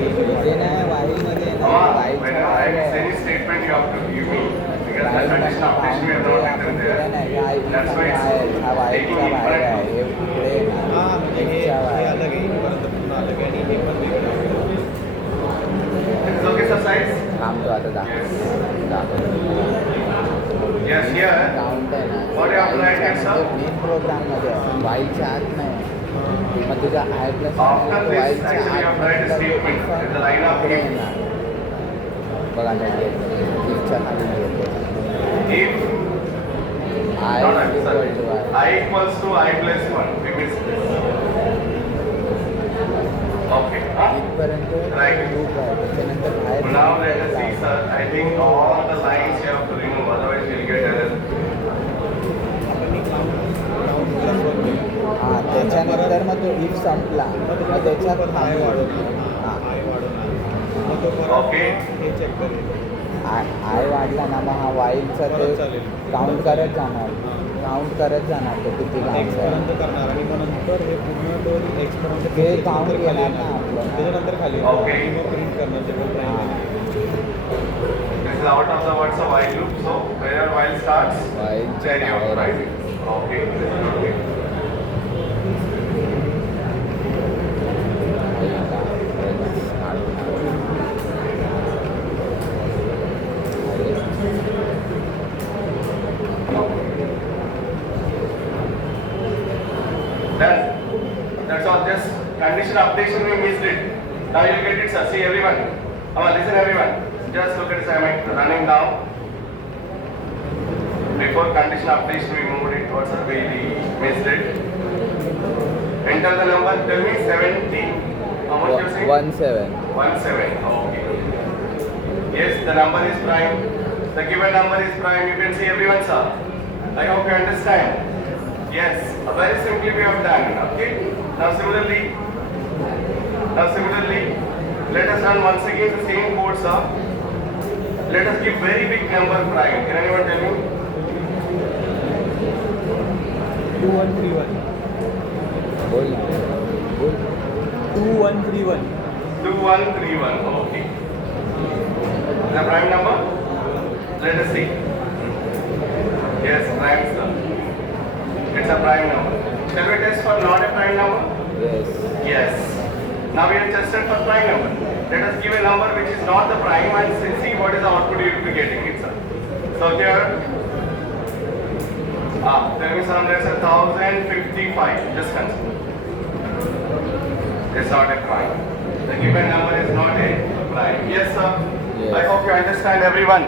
हे सगळं इथे नाही while मध्ये ना while When च्या I बाहेर any statement you have to give me because the while condition मध्ये updation we have count not आपण written केलं there. नाही. हा That's why it's हा while taking च्या बाहेर आहे. infinite हे पुढे आहे हा ना. म्हणजे हे च्या हे बाहेर. अलग आहे परत पुन्हा अलग आहे आणि हे पण वेगळं आहे. It's okay, sir, size? थांबतो आता दाखवतो. Yes, here. काउंट आहे ना. What you have to write here, sir? Main program मध्ये आहे. वाईलच्या आत नाही. मग तुझा I plus After this, actually, you have to write a statement. It's the line of if. बघा इफच्या खाली If I not I, equal to sorry. I. I equals to I plus 1. We missed this. Okay. Huh? इथपर्यंत Right. Loop आहे. त्याच्यानंतर बाहेर Now let us see, sir. I think all the lines you have to remove, otherwise you'll get error. आपण ही count plus 1 केलं. हां त्याच्यानंतर मग तो if संपला मग त्याच्यात आय थांबलो. वाढवणार. हां आय वाढवणार. मग तो परत Okay. हे चेक करेल. आय वाढला ना मग हा वाईलचं परत ते चालेल. काउंट करत जाणार काउंट करत जाणार तो किती X काउंट पर्यंत करणार आणि मग नंतर हे पूर्ण डोर X पर्यंत ते त्याच्यानंतर count खाली येणार येणार. ना आपलं. त्याच्यानंतर खाली येणार. Okay. आणि मग प्रिंट करणार जेव्हा prime This is out of the words of while loop. So where while starts, While then you बाहेर write it. Okay. Okay. Done. That's all. Just condition updation we missed it. Now you get it, sir. See everyone. Come on, listen everyone. Just look at assignment running down. Before condition updation we moved it towards we missed it. Enter the number. Tell me 70. How much you saying? 17 17. Okay. Yes, the number is prime. The given number is prime. You can see everyone, sir. I hope you understand. Yes, very simply we have done. Okay. Now similarly, let us run once again the same code, sir. Let us give very big number prime. Can anyone tell me? 2131. बोल ना बोल 2131. 2131. Okay. The prime number? Let us see. Yes, prime, sir. It's a prime number. Shall we test for not a prime number? yes Yes. Now we have tested for prime number. Let us give a number which is not the prime and see what is the output you will be getting it, sir. So here, tell me some, let's say 1055. Just consider. It's not a prime. The given number is not a prime. Yes, sir. Yes. I hope you understand everyone.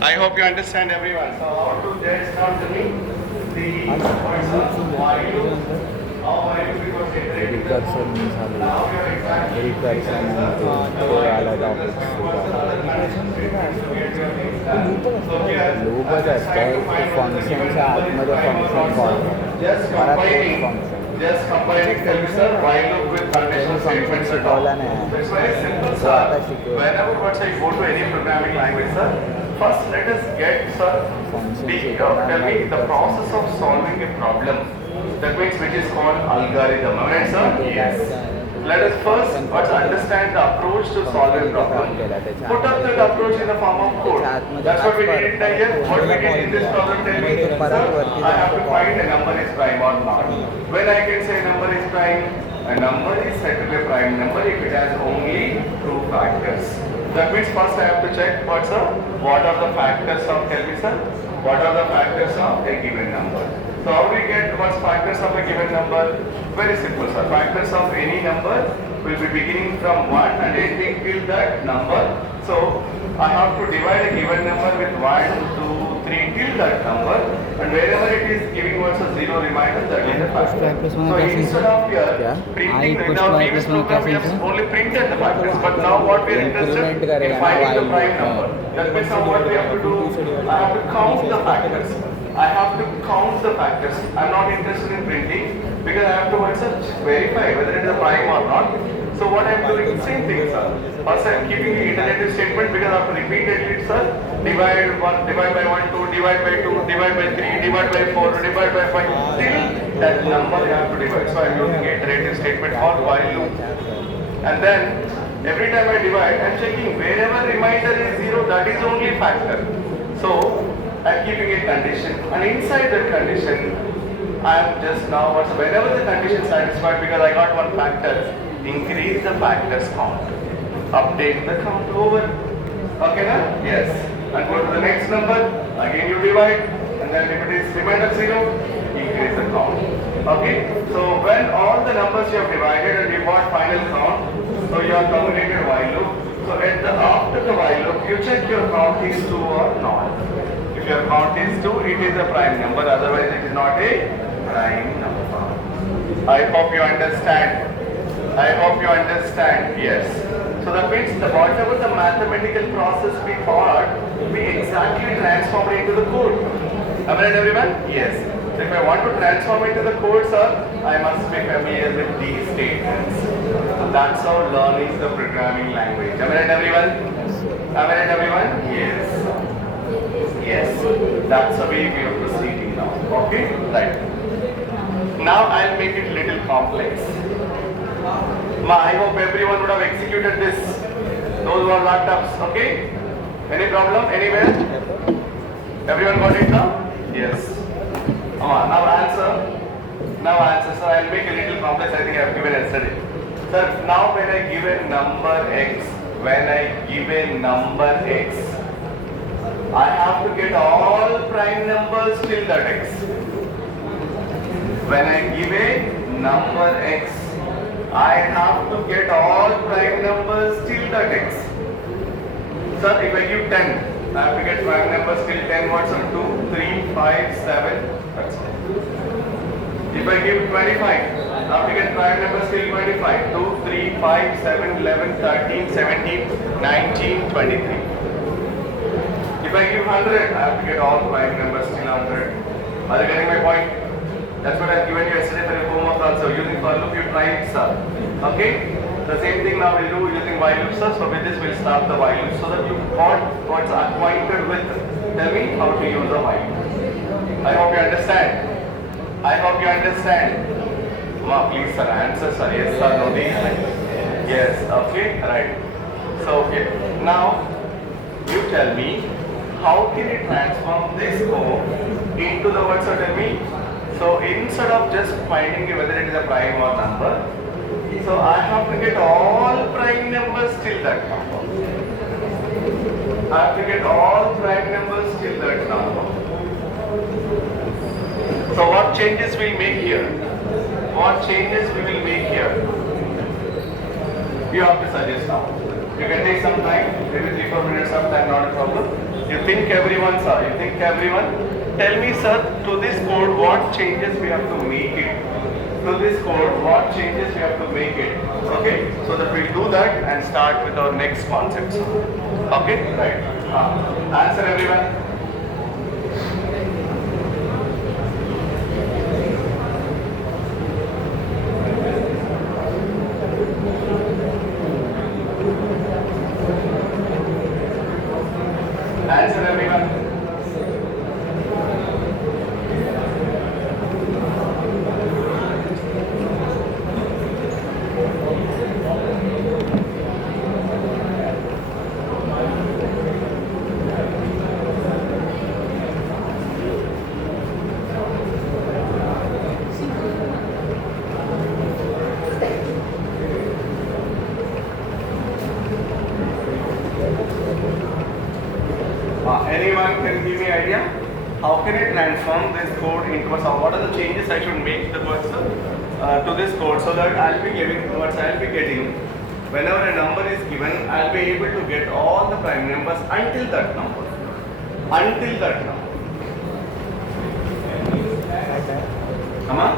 I hope you understand everyone. So how to just now tell me the points of why you how are you because iterating the recursion झालं now you are exactly recursion आला topic so here लूपच असतं फंक्शनच्या आतमध्ये function call just combining tell me sir while loop with conditional statements and all. शिकवला नाही It's very simple, तो आता sir. शिकवेल. Whenever once I go to any programming language, sir, first let us get, sir, tell me the process of solving a problem. That means which is called algorithm. Alright, sir? Yes. Let us first understand the approach to solve a problem. Put up that approach in the form of code. That's what we did in the year. What we did in this problem, tell me, sir, I have to find a number is prime or not. When I can say number is prime, a number is said to be a prime number if it has only two factors. That means first I have to check what are the factors of, tell me sir, what are the factors of a given number. So how do we get what's factors of a given number? Very simple, sir. Factors of any number will be beginning from 1 and ending till that number. So I have to divide a given number with 1, 2, 3 till that number, and wherever it is giving what's a zero reminder, that is the factor. So instead of here printing in our previous program we have only printed the factors, but now what we are interested in finding the prime number. That means now what we have to do, I have to count the factors. I have to count the factors. I'm not interested in printing because I have to verify whether it is a prime or not. So what I am doing, same thing, sir. First I am keeping the iterative statement because I have to repeatedly, sir, divide by 1, 2, divide by 2, divide by 3, divide by 4, divide by 5, till that number I have to divide. So I am using iterative statement for while loop. And then every time I divide, I am checking wherever remainder is 0, that is only factor. So I am keeping a condition, and inside that condition, I am just now, whenever the condition is satisfied because I got one factor, increase the factors count. Update the count over. Okay, na? Yes. And go to the next number, again you divide, and then if it is remainder 0, increase the count. Okay? So when all the numbers you have divided and you got final count, so you have terminated while loop. So after the while loop, you check your count is 2 or not. If your count is 2, it is a prime number, otherwise it is not a prime number. I hope you understand. I hope you understand. Yes. So that means whatever the mathematical process we thought, we exactly transformed into the code. Am I right, everyone? Yes. So if I want to transform into the code, sir, I must be familiar with these statements. That's how learning the programming language. Am I right, everyone? Am I right, everyone? Yes. Yes. That's the way we are proceeding now. Okay? Right. Now I'll make it little complex. I hope everyone would have executed this. Those who are laptops. Okay? Any problem? Anywhere? Everyone got it now? Yes. Now answer. Now answer. So I'll make a little complex. I think I have given yesterday. Sir, now when I give a number x, I have to get all prime numbers till that x. When I give a number x, I have to get all prime numbers till that x. Sir, if I give 10, I have to get prime numbers till 10. What's on 2, 3, 5, 7? That's it. If I give 25, I have to get prime numbers till 25. 2, 3, 5, 7, 11, 13, 17, 19, 23. If I give 100, I have to get all prime numbers till 100. Are you getting my point? That's what I've given you yesterday for your homework also. Using for loop, you try it, sir. Okay? The same thing now we'll do using while loop, sir. So with this, we'll start the while loop so that you got what's acquainted with. Tell me how to use a while loop. I hope you understand. I hope you understand. Ma, please, sir, answer, sir. Yes, sir, no, these. Yes, okay, right. So, okay. Now, you tell me, how can you transform this code into the words, tell me? So, instead of just finding whether it is a prime or number, so I have to get all prime numbers till that number. I have to get all prime numbers till that number. So what changes we make here? What changes we will make here? You have to suggest now. You can take some time, maybe 3-4 minutes of time, not a problem. You think everyone, sir, you think everyone? Tell me, sir, to this code, what changes we have to make it? To this code, what changes we have to make it? Okay, so that we'll do that and start with our next concepts. Okay, right. Answer everyone. Answer everyone. Anyone can give me idea? How can I transform this code into a song? What are the changes I should make to this code so that I'll be getting whenever a number is given, I'll be able to get all the prime numbers until that number. Until that number. Come on?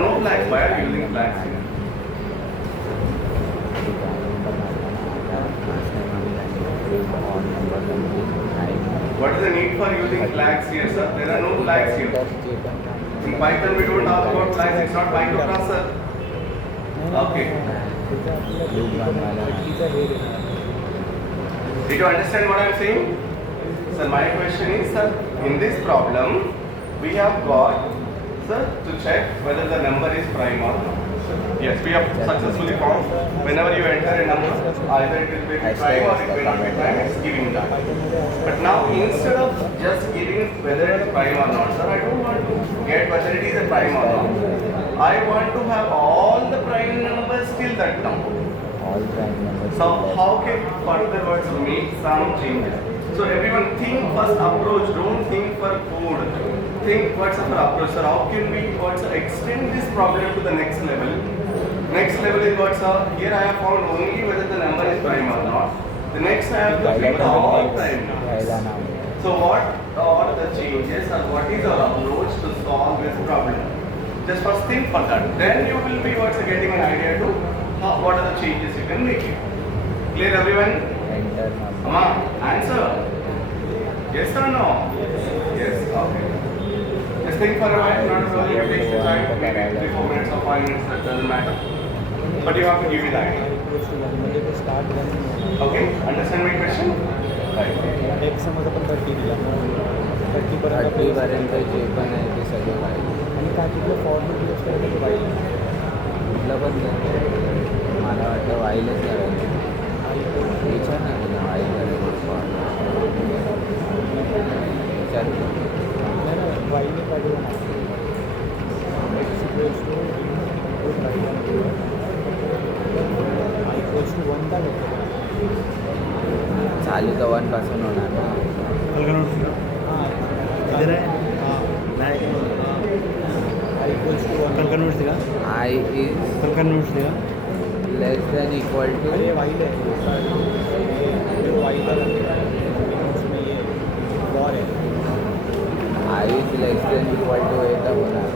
No flags. Why are you using flags here? What is the need for using flags here, sir? There are no flags here. In Python, we don't talk about flags. It's not Python class, sir. Okay. Did you understand what I am saying? Sir, my question is, sir, in this problem, we have got, sir, to check whether the number is prime or not. Yes, we have successfully found whenever you enter a number, either it will be prime or it will not be prime, it's giving that. But now, instead of just giving whether it is prime or not, sir, I don't want to get whether it is a prime or not. I want to have all the prime numbers till that number. All prime numbers. So, how can we further make some changes? So, everyone think first approach, don't think for code. Think what's our approach, sir? How can we extend this problem to the next level? Next level is here I have found only whether the number is prime or not. The next I have to figure all prime numbers. So what are the changes and what is our approach to solve this problem? Just first think for that. Then you will be getting an idea to what are the changes you can make it. Clear everyone? Come on, answer. Yes or no? Yes, okay. Just think for a while, not a problem. It takes time, maybe 3-4 minutes or 5 minutes, that doesn't matter. but you have to give me the idea. equals to 1 म्हणजे ते start 1 Okay, understand my question? Right. एक समज आपण 30 दिला 30 30 पर्यंत जे पण आहे ते सगळं पाहिजे. आणि काय तिथलं फॉर्मेट यूज करायचं की वाईल कुठलं पण नाही. मला वाटतं वाईलच करायचं. विचार ना तुला वाईल करायचं विचार नाही वाईलने पाहिजे ना X equals to input right equals to 1 का घेतो चालू तर 1 पासून होणार ना. इक्वल्स टू 1 कन्वर्ट्स दिला आय इज कन्वर्ट्स दिला लेस दॅन इक्वल टू अरे वाईल आहे ये वाईल में ये फॉर है I is less than equal to हे तर होणार.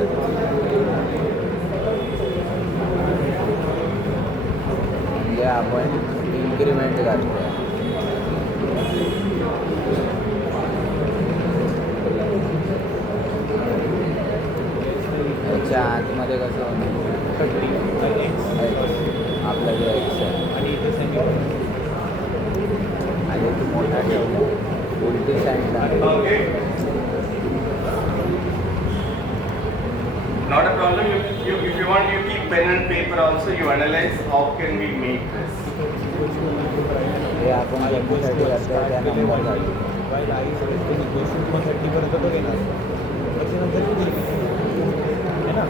म्हणजे आपण इन्क्रीमेंट करतो. याच्या आतमध्ये कसं होणार 30 आपलं जे एक्स आहे आणि इथे सेमी आणि तू मोठा ठेवला उलटी साईडला Okay. Not a problem. If you want, you keep pen and paper also. You analyze how can we make this. हे आपण जन्मासाठी करतो त्या नंबरसाठी. वाईल आई सगळं इक्वेशन किंवा 30 पर्यंत तो घेणार त्याच्यानंतर है ना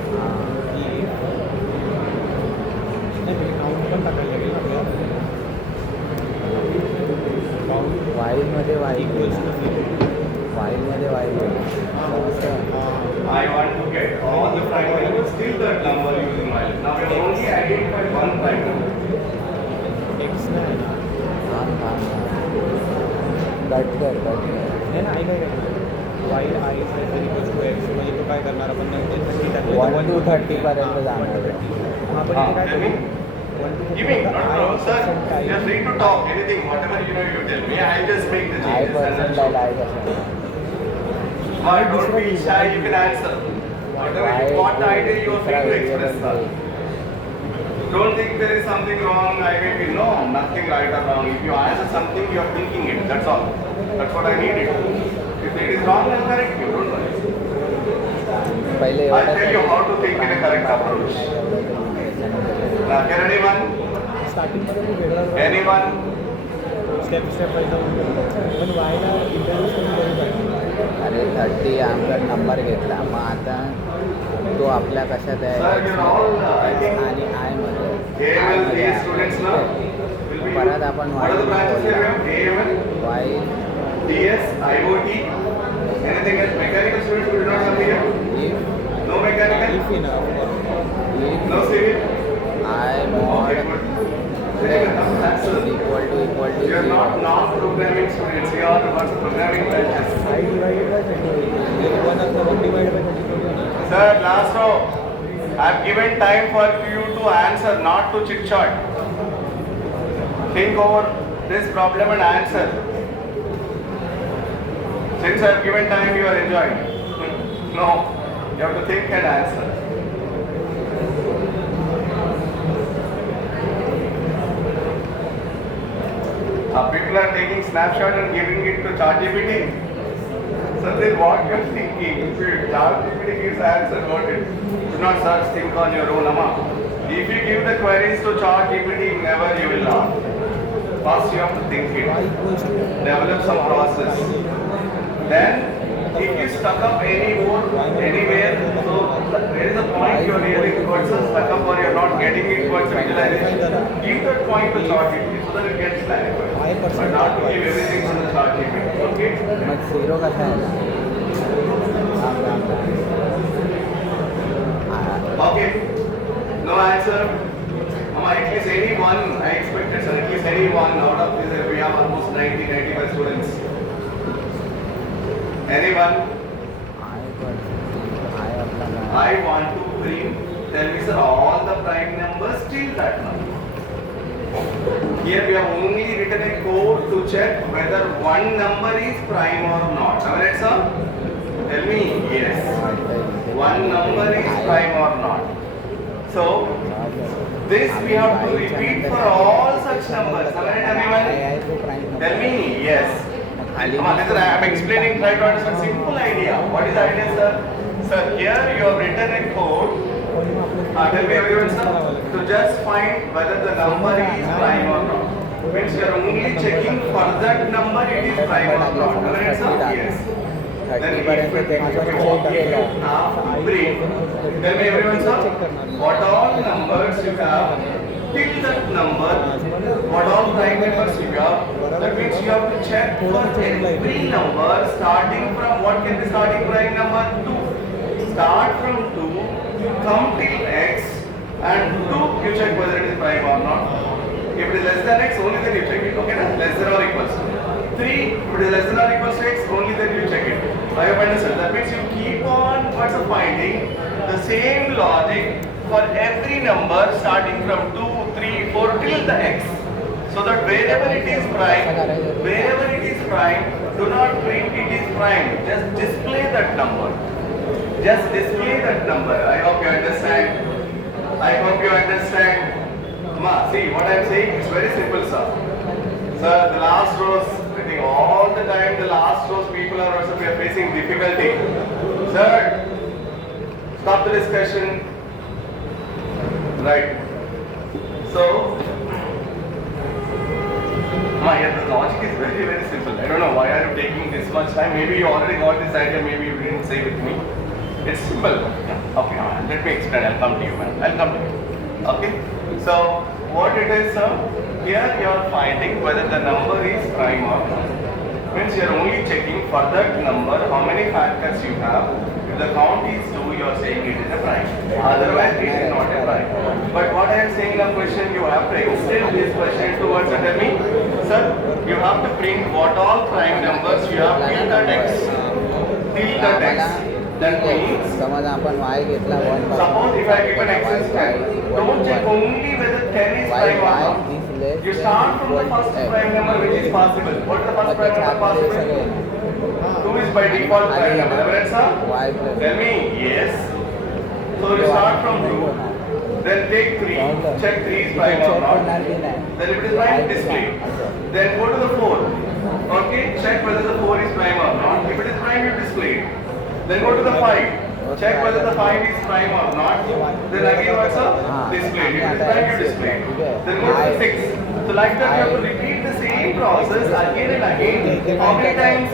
की नाही काउंट पण टाकायला लागेल आपल्याला काउंट वाईलमध्ये वाईल वाईलमध्ये while I want to get all the prime numbers, still that number using mileage. Now we have only identified one prime number. X नाही कट कर नाही ना आई काय करणार while I equals to X म्हणजे तो काय करणार आपण नाही 1 to 30 पर्यंत जाणार. आपण इथे काय Tell me. करू 1 to Give me, not a problem, sir. You are free to talk anything, whatever you know. You tell me. I just make the I changes. and that's percentile all. आय कसं Why don't be shy? You can answer. Whatever you got the idea, you are free to express that. Don't think there is something wrong. I may be no, nothing right or wrong. If you answer something, you are thinking it. That's all. That's what I needed. If it is wrong, I'll correct you. Don't worry. पहिले I'll tell you how to think in a correct approach. Now, can anyone? स्टार्टिंगमध्ये मी वेगळा Anyone? Step wise जाऊन गेलो पण वायला interviews करून करू पाहिजे अरे 30 आमचा नंबर घेतला मग आता तो आपल्या कशात आहे Sir, you're all, I think, आणि आयमध्ये AML, A students now will be. परत आपण What are the branches here? We have AML, Y DS, IoT, anything else? Mechanical students will not come here. If No mechanical, if in no civil. I Okay, mod good. Very good. That's it. Equal to You are not non-programming students. You are what's programming branches. I divided by 30 one असतं 1 divided by 30 Sir, last row. I've given time for you to answer, not to chit chat. Think over this problem and answer. Since I've given time, you are enjoying. No, you have to think and answer. People are taking snapshot and giving it to ChatGPT. So then what you're thinking? If ChatGPT gives answer, what it? Do not search, think on your own, Amma. If you give the queries to ChatGPT, never you will learn. First you have to think it. Y equals to Develop some process. Then, if you stuck up anywhere, so there is a point you are really towards stuck up or you are not getting it towards visualization. Give that point to ChatGPT so that it gets clarified. But not to give everything to the ChatGPT. Okay? Mug zero कसा आहे Okay. No answer. Mama, at least any one, I expected, sir, at least any one out of this, we have almost 90, 95 students. Anyone? आय आपला I want to bring, tell me, sir, all the prime numbers till that number. Here we have only written a code to check whether one number is prime or not. Am I right, sir? Tell me, yes. One number is prime or not. So, this we have to repeat for all such numbers. Am I right, everyone? आहे तो prime Tell me, yes. खाली Come on, listen, I am explaining, try to understand simple idea. What is the idea, sir? Sir, here you have written a code. Tell me everyone, sir, to just find whether the number is prime or not. Means you are only checking for that number it is prime or not. Am I right, sir? Yes. Then 30 if पर्यंत you त्यांनी have to bring, tell me everyone, sir, what all numbers you have till that number, what all prime numbers you have, that means you have to check for every number starting from what can be starting prime number 2. Start from 2, come till x, and 2 you check whether it is prime or not. If it is less than x, only then you check it. Okay, na? Less than or equals to 3. If it is less than or equals to x, only then you check it. I have understood. That means you keep on what's the finding the same logic for every number starting from 2, 3, 4 till the x. So that wherever it is prime, do not print it is prime. Just display that number. Just display that number. I hope you understand. Ma, see what I am saying is very simple, sir. Sir, the last rows, I think all the time the last rows people are also facing difficulty. Sir, stop the discussion. Right. So, ma, yeah, the logic is very, very simple. I don't know why are you taking this much time. Maybe you already got this idea, maybe you didn't say with me. It's simple. Okay, let me explain. I'll come to you, man. I'll come to you. Okay. So, what it is, sir? Here you are finding whether the number is prime or not. Means you are only checking for that number how many factors you have. If the count is 2, you are saying it is a prime. Otherwise, it is not a prime. But what I am saying in the question, you have to extend this question towards the tell me, sir, you have to print what all prime numbers you have till the x. Till the x. That means, समज आपण y घेतला 1 suppose if I give an access 10, don't check only whether 10 is prime or not. You start from the first prime number which is possible. What is the first prime number possible? 2 is by default prime number. Right, sir? Tell me, yes. So you start from 2, then take 3, check 3 is prime or not. Then if it is prime, display. Then go to the 4. Okay, check whether the 4 is prime or not. If it is prime, you display it. Then go to the 5. Check whether the 5 is prime or not. Then again also display it. If it is prime, you display it. Then go to the 6. So like that you have to repeat the same process again and again. How many times?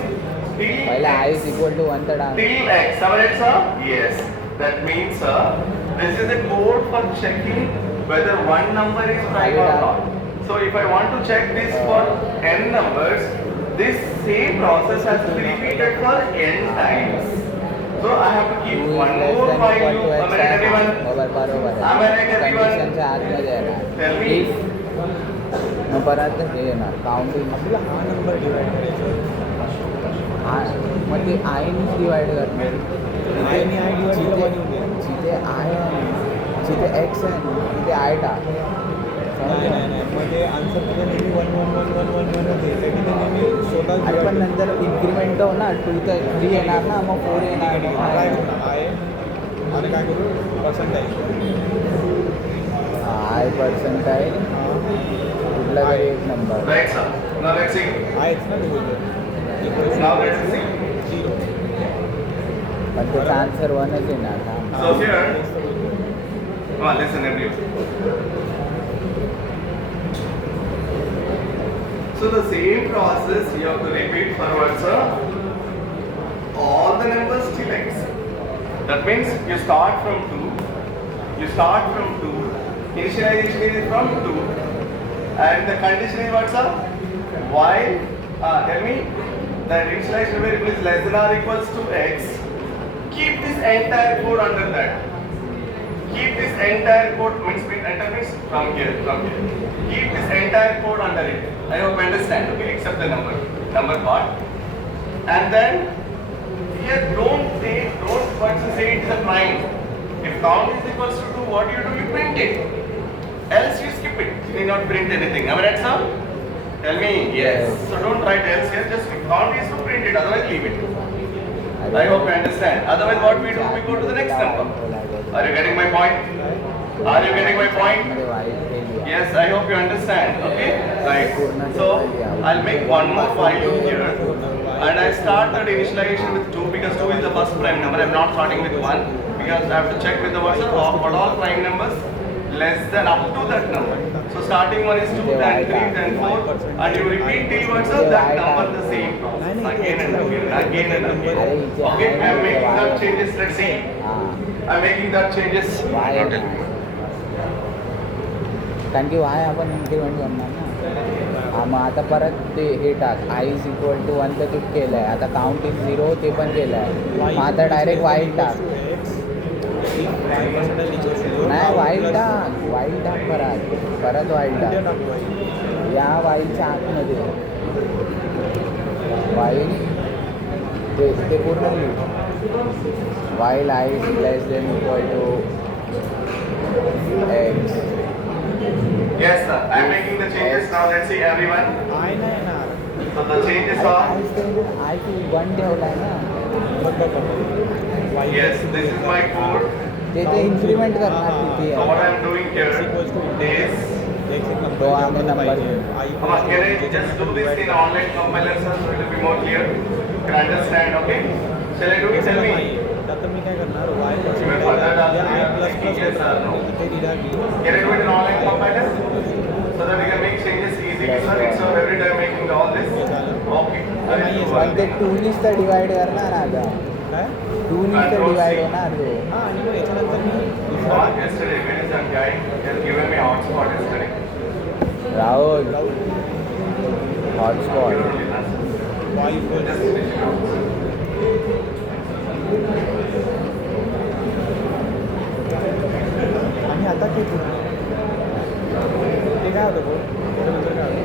पहिला I is equal to 1 तर Till x. Am I right, sir? Yes. That means, sir, this is a code for checking whether one number is prime or not. So if I want to check this for n numbers, this same process has to be repeated for n times. So I have to keep one more while you. Am I right, everyone? बरोबर Am I right, everyone? कंडिशनच्या आतमध्ये येणार Tell me. मग परत हे येणार counting आपल्याला हा number divide करायचा मग ते आयने divide करणार आय आणि आय डिवाइड केलं बनवून घ्या. जिथे आय आहे जिथे एक्स आहे तिथे आय टाक नाही नाही नाही मग ते आन्सर तुझं नेहमी 1 1 1 1 1 1 होते ते नेहमी स्वतः अरे पण नंतर इन्क्रीमेंट होणार 2 तर 3 येणार ना मग 4 येणार काय होणार आय आणि काय करू पर्सेंटाईल आय पर्सेंटाईल कुठला तरी एक number Right, sir. Now let's see. आहेच ना डिव्हिजन Now let's see. 0 पण त्याचा आन्सर 1च येणार ना So here, listen everyone. So the same process you have to repeat forward, sir. All the numbers till x. That means you start from 2. You start from 2. Initialization is from 2. And the condition is what, sir? While, tell me, the initialization variable is less than or equals to x. Keep this entire code under that. Keep this entire code means from here. Keep this entire code under it. I hope you understand. Okay, except the number part. And then here don't say it is a prime. If count is equals to 2, what do? You print it. Else you skip it. You need not print anything. Am I right, sir? Tell me. Yes. So don't write else here. Just count is to print it. Otherwise leave it. I hope you understand. Otherwise what we do? We go to the next number. Are you getting my point? Are you getting my point? मध्ये white केली आहे. Yes, I hope you understand. Okay, right. So I'll make one more file here, and I start that initialization with 2 because 2 is the first prime number. I'm not starting with 1 because I have to check with the person what all prime numbers less than up to that number. So starting one is 2, then 3, then 4, and you repeat till what's that number the same process again and again, again and again. Okay, I'm making that changes. Let's see. हां I'm making that changes. वाय नाही कारण की वाय आपण increment करणार ना. हां मग आता परत ते हे टाक आय इज इक्वल टू 1 तर तू केलं आहे. आता काउंट इज 0 ते पण केलं आहे. मग आता डायरेक्ट वाईट टाक. नाही वाईट टाक परत वाईट टाक. या वाईलच्या आतमध्ये वाईल ते पूर्ण लिहू. While I is less than equal to X. Yes, sir. I'm making the changes now. Let's see, everyone. आय नाही ना So the changes are. आय तू 1 ठेवलाय ना. Yes, this is my code. ते इन्क्रीमेंट करणार किती So what आहे. I'm doing here is. तो आम्ही number Come on, can I just do this in online compiler, sir, so it will be more clear? You can understand, okay? Shall I do it? Tell me. आता मी काय करणार वाय You may further ask me, I plus plus yes or no. इथे लिहिला की Can I do it in online compiler? So that we can make changes easily, sir. Instead of every time making all this. Okay. I will do पण one ते thing. 2नीच तर divide करणार आता. काय 2नीच तर डिवाइड होणार तो. हां आणि मग याच्यानंतर मी Yesterday, where is that guy? He has given me hotspot yesterday. Rahul hotspot You don't need that. Y Just finish it out. आणि आता ते काय होतं बोल त्याच्यानंतर काय होतं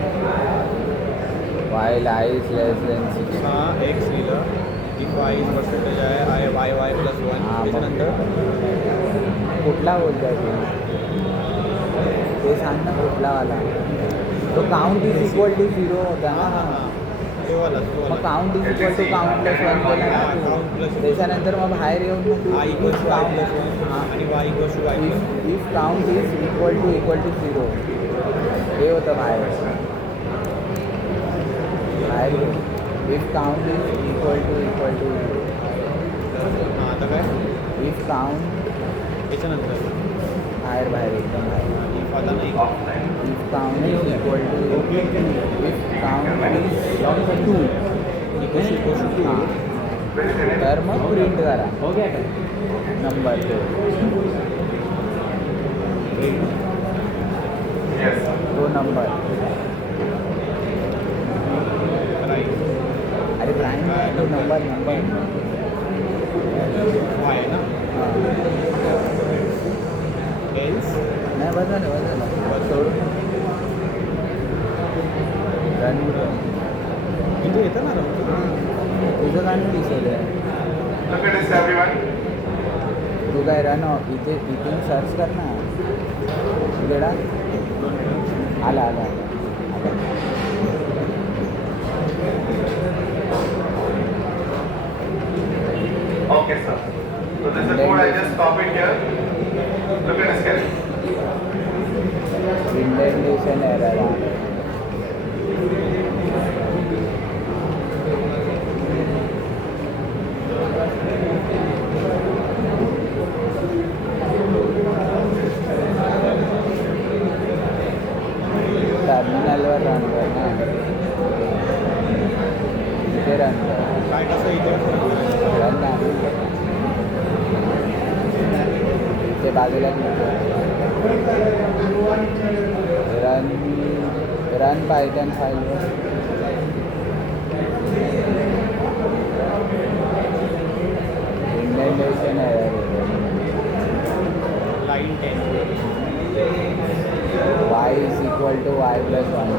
वाईल आय इज लेस देन 6. हां एक्स लिहिलं इफ वाय इज पर्सेंटेज आहे आय वाय वाय प्लस 1 हां, मग. त्याच्यानंतर कुठला बोलतोय तू ते सांग ना कुठलावाला. तो काउंट इज इक्वल टू 0 होता हां ना. हां हां तेव्हाला मग count is equal to count plus 1 केला ना तू. काउंट प्लस त्याच्यानंतर मग बाहेर येऊन मग तू I equals to Y plus count 1 हां आणि Y equals to Y plus if count is equal to 0 हे होतं बाहेर. If count is equal to हां आता काय इफ काउंट त्याच्यानंतर बाहेर एकदम बाहेर. इफ आता नाही Offline. If count is equal to if count is 2 equals to हां Where is it? तर मग प्रिंट करा नंबर तो Yes, sir. तो नंबर. अरे प्राईम नाही तो नंबर वाय आहे ना एल्स नाही बदल सोडून रन इथे येतं ना तुझं गाणं दिसेल आहे. Look at this, everyone. तू काय रन इथून सर्च कर ना. तिकडा आला Okay, sir. So this is what I just copied here. Look at this here. Indentation error आहे. टर्मिनलवर रन कर ना. इथे रन कर काय कसं इथे रन ना ते बाजूला रन पायथन फाईलवर indentation error line 10 y is equal to y plus 1.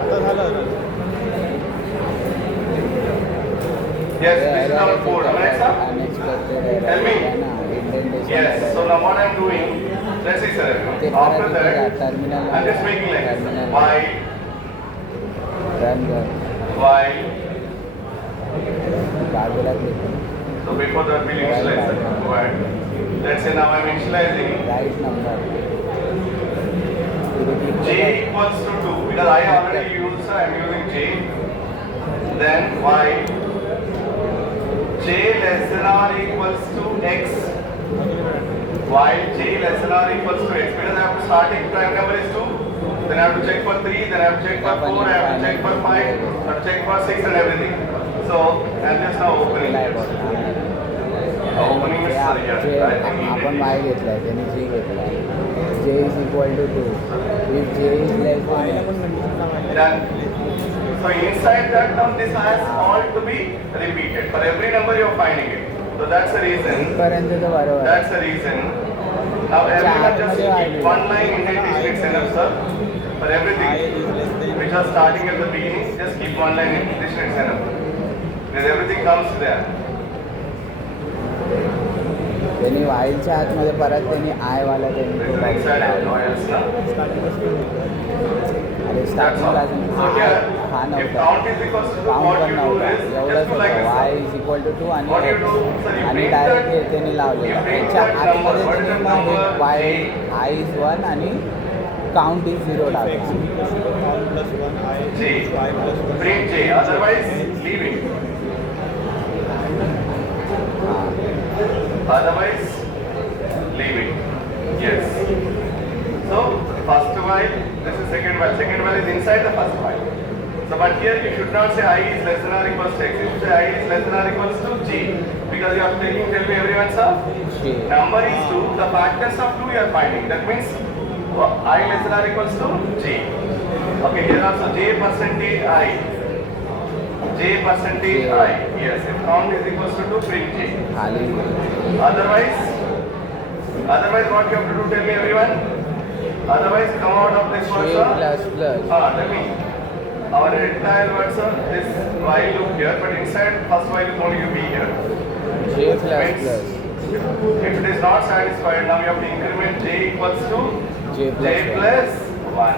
आता झालं Yes, this is our code. Alexa, Unexpected error. Tell me. Indentation yes. error. So now what I'm doing, let's see sir, ते after परत इथे that, terminal I'm just making like this. Terminal While, run कर while, बाजूला click so before that we'll initialize it. Right. Let's say now I'm initializing right number j equals to 2 because I already used, so I'm using j. Then while j less than or equals to x, while j less than or equals to x, because I have to starting prime number is 2, then I have to check for 3, then I have to check for 4, I have to check for 5, I have to check for 6 and everything. So I'm just now opening it. Opening is sorry, I think आपण वाय घेतलाय त्याने जी घेतलाय J is equal to 2 if J is less than done. So inside that term, this has all to be repeated. For every number you are finding it. So that's the reason. इथपर्यंत तर बरोबर That's the reason. Now everyone just keep one line indentation it's enough, sir. For everything which are starting at the beginning, just keep one line indentation it's enough. Because everything comes there. त्यांनी वाईलच्या आतमध्ये परत त्यांनी आय वाला त्यांनी तो Written box inside and no लावला. else, no? अरे That's स्टार्टिंगला all. So हा here, हा if नव्हता count is equals to 2, count what पण you do नव्हता is एवढंच just do like होतं this. Y is equal to 2 आणि What you do, sir, you आणि bring डायरेक्ट that- त्यांनी लावलेलं you bring त्याच्या that number. आतमध्ये What is त्यांनी that mug number? Y J. I is 1 आणि काउंट इज 0 x टाकला equals to all plus 1 I J. I plus 1 Print J. Otherwise, leave it. Otherwise, leave it. Yes. So, first while, this is second while. Second while is inside the first while. So, but here you should not say I is less than or equals to x. You should say I is less than or equals to g. Because you are taking, tell me everyone's J. number is 2. The factors of 2 you are finding. That means I less than or equals to g. Okay, here also j percentage I. J percentage J. I. Yes, if count is equals to 2, print j. खाली Otherwise what you have to do, tell me everyone? Otherwise come out of this word, J sir. plus plus Tell me. Our entire word, sir, this while loop here, but inside first while loop only you be here. J plus Means plus if it is not satisfied, now you have to increment j equals to J plus plus 1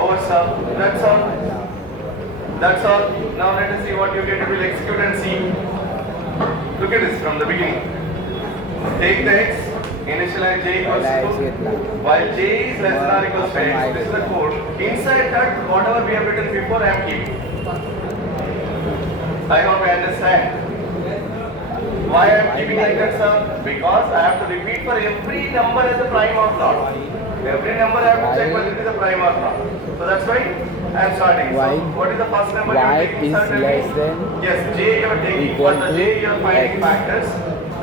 over sir. That's all. That's all. Now let us see what you get. We'll execute and see. Look at this from the beginning. Take the x, initialize j equals पहिला x to घेतला while j is less than or equals to आपण x. This is the code. Inside that, whatever we have written before, I am keeping. I hope you understand. Why I am keeping like that, sir? Because I have to repeat for every number as a prime or not. Every number I have to check whether it is a prime or not. So that's why I am starting. Y- So what is the first number you y are taking? is Sir, tell me. less than Yes, j you are taking. equal For the to j you are finding x. factors.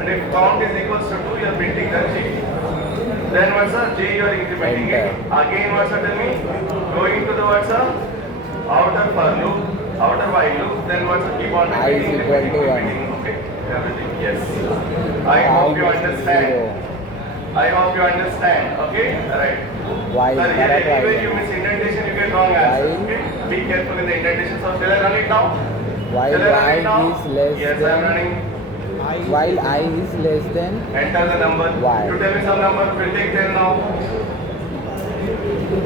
And if count is equals to 2, you are printing the j. Then what's the j you are incrementing it. Enter. Again what's the tell me? Going to the what's the outer for loop, outer while loop. Then what's the keep on I is repeating, equal repeating, to repeating. Okay, everything. Yes. I Count hope you is understand. 0 I hope you understand. Okay, right. While Sir, here correct anyway while you miss indentation, you get wrong answer. While- Okay, be careful in the indentation. So shall I run it now? while Shall I run it y now? is less Yes, I am than running. while I is less than Enter the number. Y. You tell me some number. We'll take 10 now.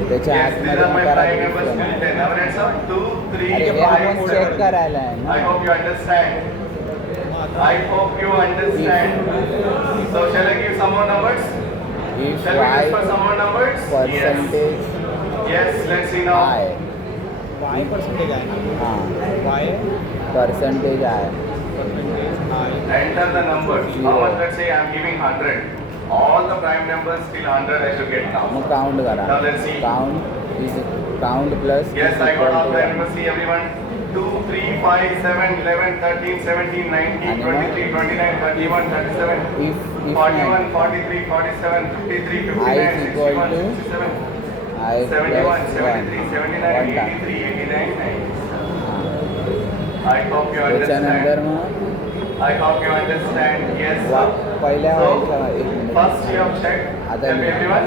त्याच्या Yes, these आतमध्ये are my करा prime numbers. We'll 10. Our answer 2, 3, अरे हे 5, आपण check 7. करायला आहे I ना hope you understand. I hope you understand. So shall I give some more numbers? if Shall we use for y some more numbers? percentage Yes. Yes. Let's see now. I y percentage आहे ना हां y percentage आहे percentage I Enter the numbers. How much? Let's say I'm giving 100. All the prime numbers till 100 I should get now. Mug count करा Now let's see. Count plus Yes, I got all prime numbers. See everyone. 2, 3, 5, 7, 11, 13, 17, 19, 23, 29, 31, 37, if 41, 43, 47, 53, I 59, is equal 61, to 67, I 71, plus 73, 79, 83, 89, 90. I hope you त्याच्यानंतर understand. Mug I hope you understand. Yes, वा sir. पहिल्या So, वाईचा एक minute first you have checked. आता Tell me everyone.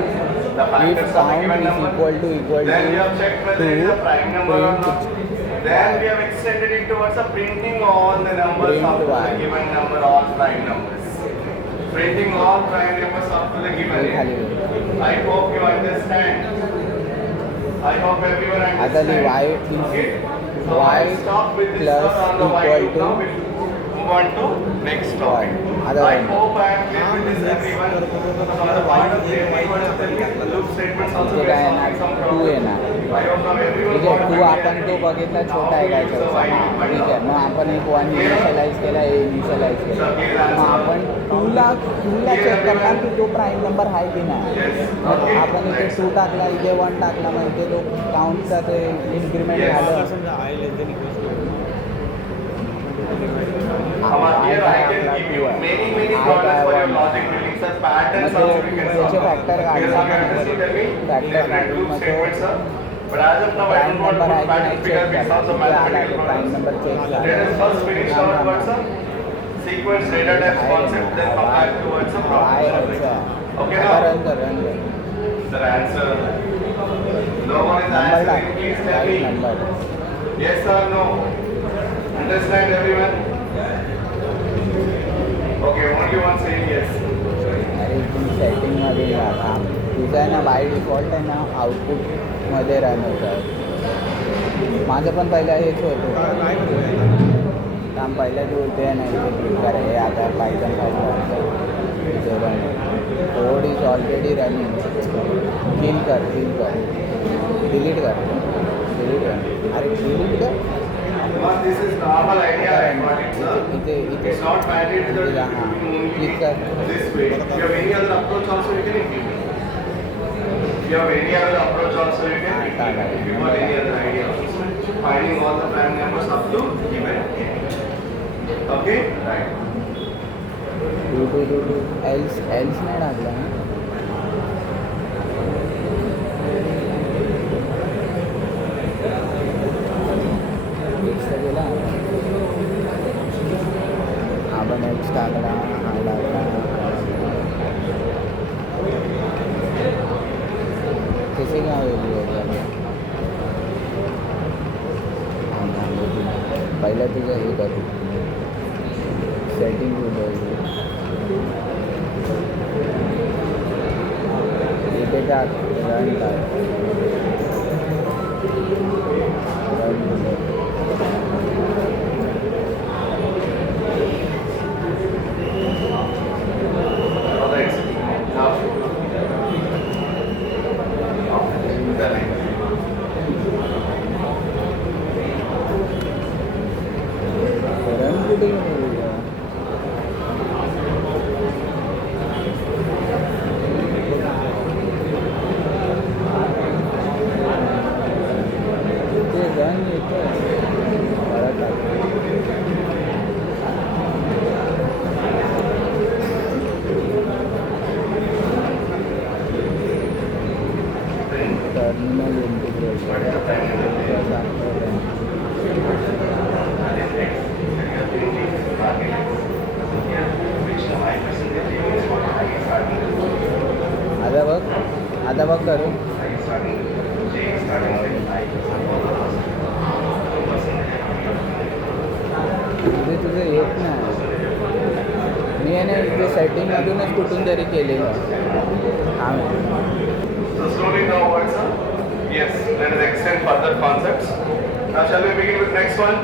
The if factors of the count given is number. equal Then we have to checked whether it is a prime number or not. print Then Y. we have extended it towards a printing all the numbers Print of the Y. given number, all prime numbers. printing all prime numbers up to the given हे खाली name. होईल. I hope you understand. I hope everyone आता ली understands. y Okay. is So y I'll stop with this plus one on the y equal loop. to Now we'll move on to next topic. Other I one. hope I am clear with this everyone. So on the part of the loop statements also इथे we काय are येणार solving some 2 problems. येणार. I hope now everyone ठीक आहे got 2 it. आपण तो बघितला छोटा आहे काय चौथा हां ठीक आहे मग आपण एक 1 इनिशियलाइज केला ए इनिशियलाइज केला मग आपण 2ला चेक करणार की तो प्राईम नंबर आहे की नाही मग आपण इथे 2 टाकला इथे 1 टाकला मग इथे तो काउंटचा ते इन्क्रीमेंट झालं समजा I less than equals Here I can give you many problems for your logic building. Such patterns मग also we can solve. त्याचे फॅक्टर Here some काढले understood tell me. Factor Different काढून group मग तो statements are. But as of now I prime don't want number to आहे put की नाही pattern figure check based करा on some इथे आला mathematical तो prime problems. Number check Let us first finish our what's up? Sequence data types concept, then come back to what's up problem solving. Okay now? Run कर Sir answer. No one is number answering. टाक Please tell right me. Number Yes or no? Understand everyone? Okay, only one saying yes. अरे तुम्ही सेटिंगमध्ये जा काम तुझं आहे ना बाय डिफॉल्ट आहे ना आउटपुटमध्ये रन होतं माझं पण पहिलं हेच होतं काय करूया काम पहिलं जे होते आहे ना इथे क्लिक करा हे आता पायथन फाईल इथे run code is already running kill कर डिलीट कर अरे डिलीट कर Because this is normal idea I got it, sir. It's not mandatory that you can click कर only this way. If you have any other approach also, you can implement. If you have any other approach also, you can implement. If you got any other idea also. Finding all the prime numbers up to given n. Okay? Right. To else नाही टाकला ना गेला आपण x टाकला हा टाकला कसे काय होईल पहिलं तुझं हे करू सेटिंग इथे टाक रन टाक आता बघ करू तुझं येत नाही मी आहे ना इथे सेटिंगमधूनच कुठून तरी केलेलं हां So slowly now what's up? Yes, let us extend further concepts. Now shall we begin with next one?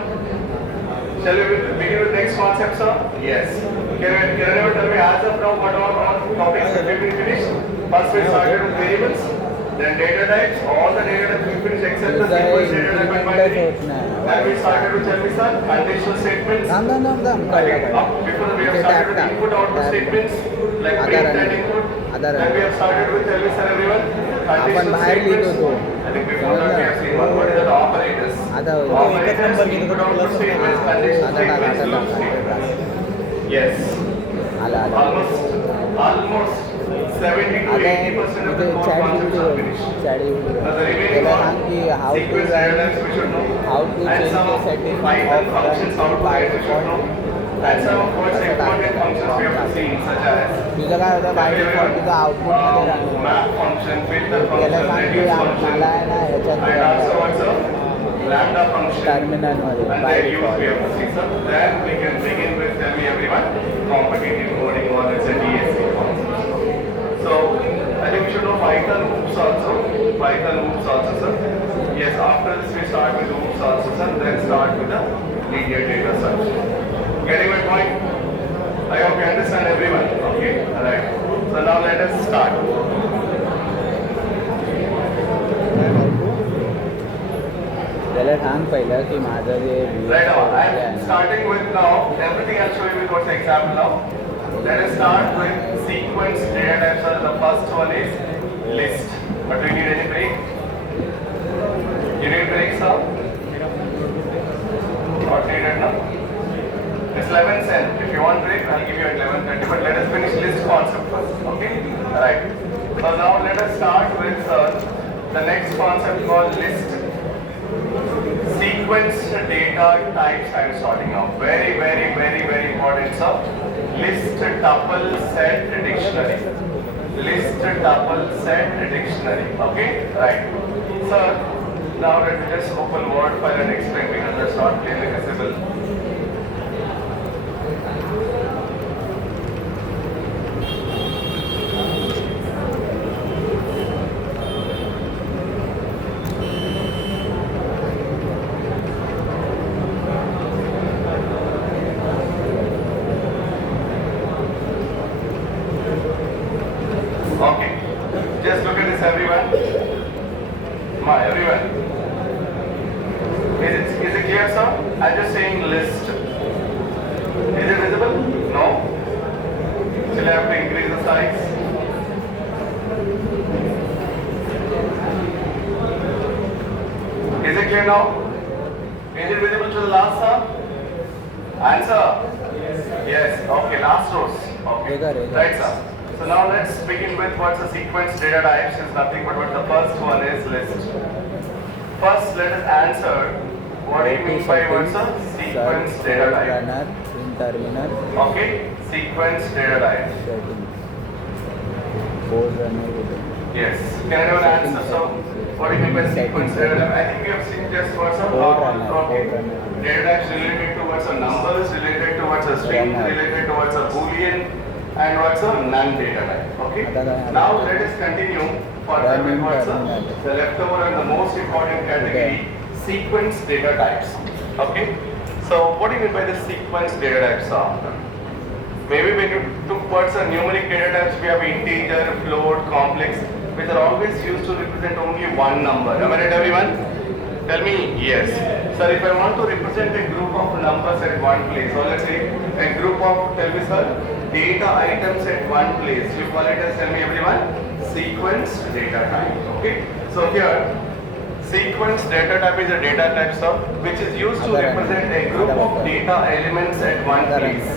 Shall we begin with next concept, sir? Yes. Can anyone tell me as of now what all topics have we finished? First we started with variables, then data types, all the data types we finished except the sequence data type and binary. Then we started with, tell me sir, conditional statements. Before that we have started with input-output statements like print and input. Then we have started with, tell me sir everyone, conditional statements. I think before that we have seen what is that operators. Operators, input-output statements, conditional statements, loop statements. Yes. Almost 70 to 80% of the core concepts are finished. Now the remaining one, sequence diagrams we should know, and some of Python functions how to write we should know, and some of what's important functions we have to see such as तुझं काय होतं by default तुझं आउटपुटमध्ये राहणार map function, filter त्याला function, सांग की reduce function, मला आहे ना ह्याच्यात and also what's up lambda function. Terminal मध्ये And by then use default. way of the system. Then we can begin with, tell me everyone, competitive coding or let's say DSC concepts. So I think we should know Python hoops also. Python hoops also, sir. Yes, after this we start with hoops also, sir. Then start with the linear data structure. Getting my point? I hope you understand everyone. Okay, alright. So now let us start. त्याला सांग पहिलं की माझं जे Right now, I'm starting with now, everything I'll show you with what's the example now. Let us start with sequence data types. So the first one is list. But do you need any break? You need break, sir? Not needed now. It's 11 cent. If you want break, I'll give you at 11:30. But let us finish list concept first. Okay? Right. So now let us start with the next concept called list. Sequence data types I am sorting out. Very important, sir. List tuple set dictionary. List tuple set dictionary. Okay? Right. Sir, now let me just open Word file and explain because that's not clearly visible. Okay, just look at this, everyone. Come on, everyone. Is it clear, sir? I'm just saying list. Is it visible? No? Still I have to increase the size. Is it clear now? Is it visible to the last, sir? Answer? Yes. Okay, last rows. Okay. Right, sir. So now let's begin with what's the sequence data types is nothing but what the first one is list. First let us answer what do you mean by what's a sequence data type? runner in terminal Okay, sequence data type. settings. Code runner with it. Yes. Can anyone answer? So what do you mean by sequence data type? I think we have seen just what's a Code runner, okay. code runner. Data types related to what's a numbers, related to what's a string, Runner. related to what's a boolean, and what's a non-data type. Okay. Now let us continue further with what's the leftover and the most important category, sequence data types. Okay. So what do you mean by the sequence data types? Maybe when you took what's a numeric data types, we have integer, float, complex, which are always used to represent only one number. Am I right, everyone? Tell me yes. Sir, if I want to represent a group of numbers at one place, or let's say a group of, tell me sir, data items at one place, you call it as, tell me everyone, sequence data type. Okay? So here, sequence data type is a data type, sir, which is used to represent a group of data elements at one place.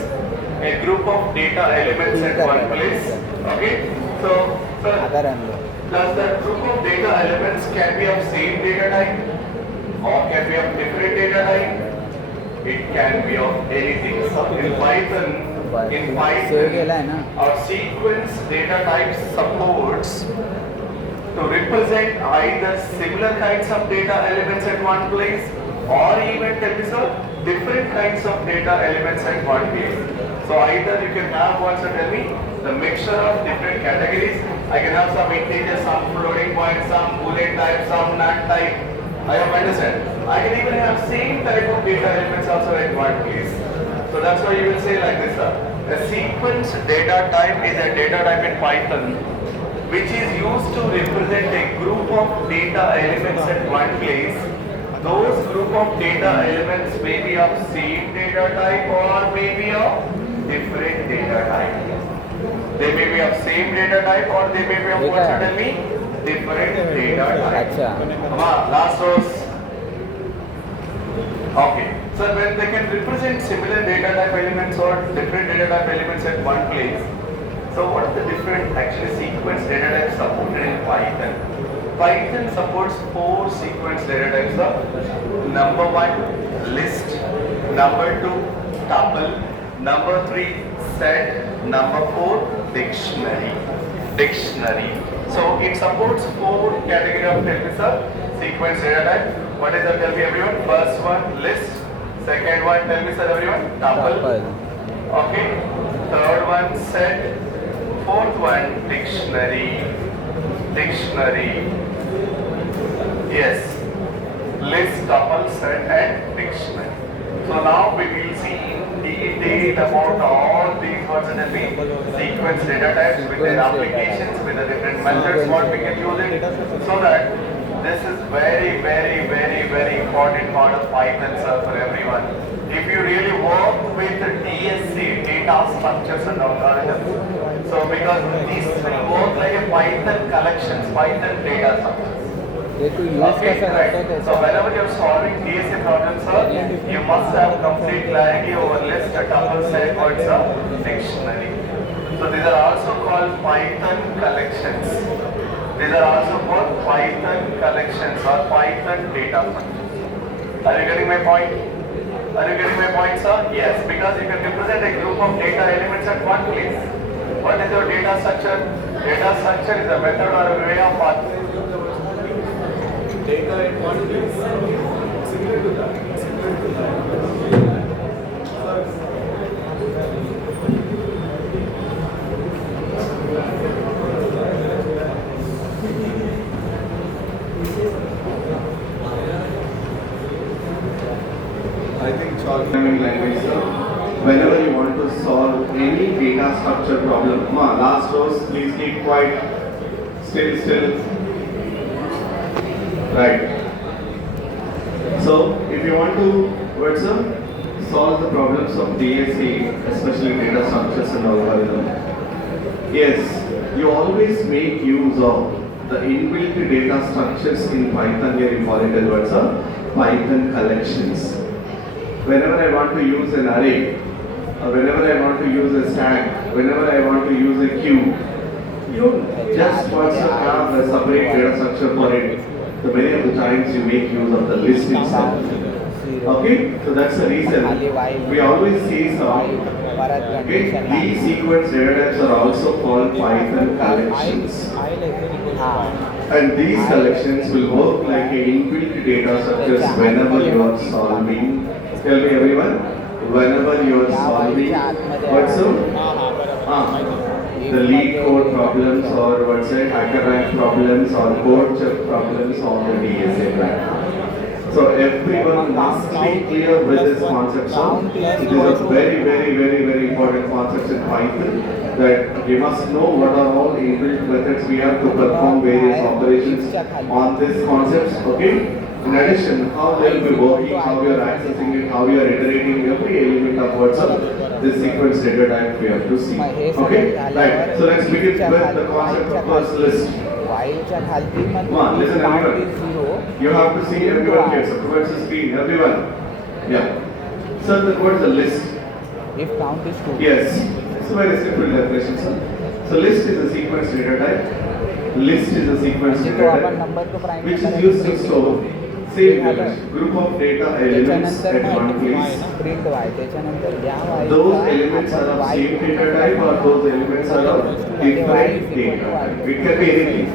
A group of data elements at one place. Okay? So, sir, does that group of data elements can be of same data type or can be of different data type? It can be of anything. So in Python, our sequence data type supports to represent either similar kinds of data elements at one place or even tell me sir, different kinds of data elements at one place. So either you can have what's a tell me, the mixture of different categories. I can have some integers, some floating points, some boolean type, some NAT type. I hope you understand. I can even have same type of data elements also at one place. So that's why you will say like this, sir. A sequence data type is a data type in Python which is used to represent a group of data elements at one place. Those group of data elements may be of same data type or may be of different data type. They may be of same data type or they may be of what suddenly different data type. Come on, last rows. Okay. So when they can represent similar data type elements or different data type elements at one place, so what are the different actually sequence data types supported in Python? Python supports 4 sequence data types of number 1, list, number 2, tuple, number 3, set, number 4, dictionary. So it supports 4 category of Sequence data type. What is that? Tell me everyone. First one, list. Second one, tell me sir everyone. Tuple. Okay. Third one, set. Fourth one, dictionary. Dictionary. Yes. List, tuple, set and dictionary. So now we will see in detail about all these words and sequence data types with their applications, with the different methods what we can use it, so that this is very important part of Python, sir, for everyone. If you really work with the DSC, data structures and algorithms, so because these will work like a Python collections, Python data structures. Okay, right. So whenever you are solving DSA problems, sir, you must have complete clarity over list, tuple, set, words, dictionary. So these are also called Python collections. These are also called Python collections or Python data structures. Are you getting my point? Are you getting my point, sir? Yes, because you can represent a group of data elements at one place. What is your data structure? Data structure is a method or a way of data at one place. Similar to that. I think programming language, sir, whenever you want to solve any data structure problem, come on, last rows, please keep quiet, still. Right. So, if you want to, solve the problems of DSA, especially data structures and algorithm, yes, you always make use of the inbuilt data structures in Python. Here you call it as Python collections. Whenever I want to use an array, whenever I want to use a stack, whenever I want to use a queue, you just want to have a separate data structure for it. So many of the times you make use of the list itself. Okay, so that's the reason we always say some. Okay, these sequence data types are also called Python collections. And these collections will work like a inbuilt data structures whenever you are solving. Tell me everyone, whenever you are solving the lead code problems or hacker rank problems or code check problems on the DSA platform. So everyone must be clear with this concept. So it is a very important concept in Python that we must know what are all inbuilt methods we have to perform various operations on this concepts. Okay. In addition, how they will be working, how we are accessing it, how we are iterating every element of this sequence data type we have to see. Okay? Right. So let's begin with the concept of first list. Come on, listen everyone. You have to see everyone here. So towards the screen, everyone. Yeah. So what is a list? If count is 2. Yes. It's a very simple definition, sir. So list is a sequence data type. List is a sequence data type which is used to store same image, group of data elements at one place. Those elements are of same data type or those elements are of different data type. It can be anything.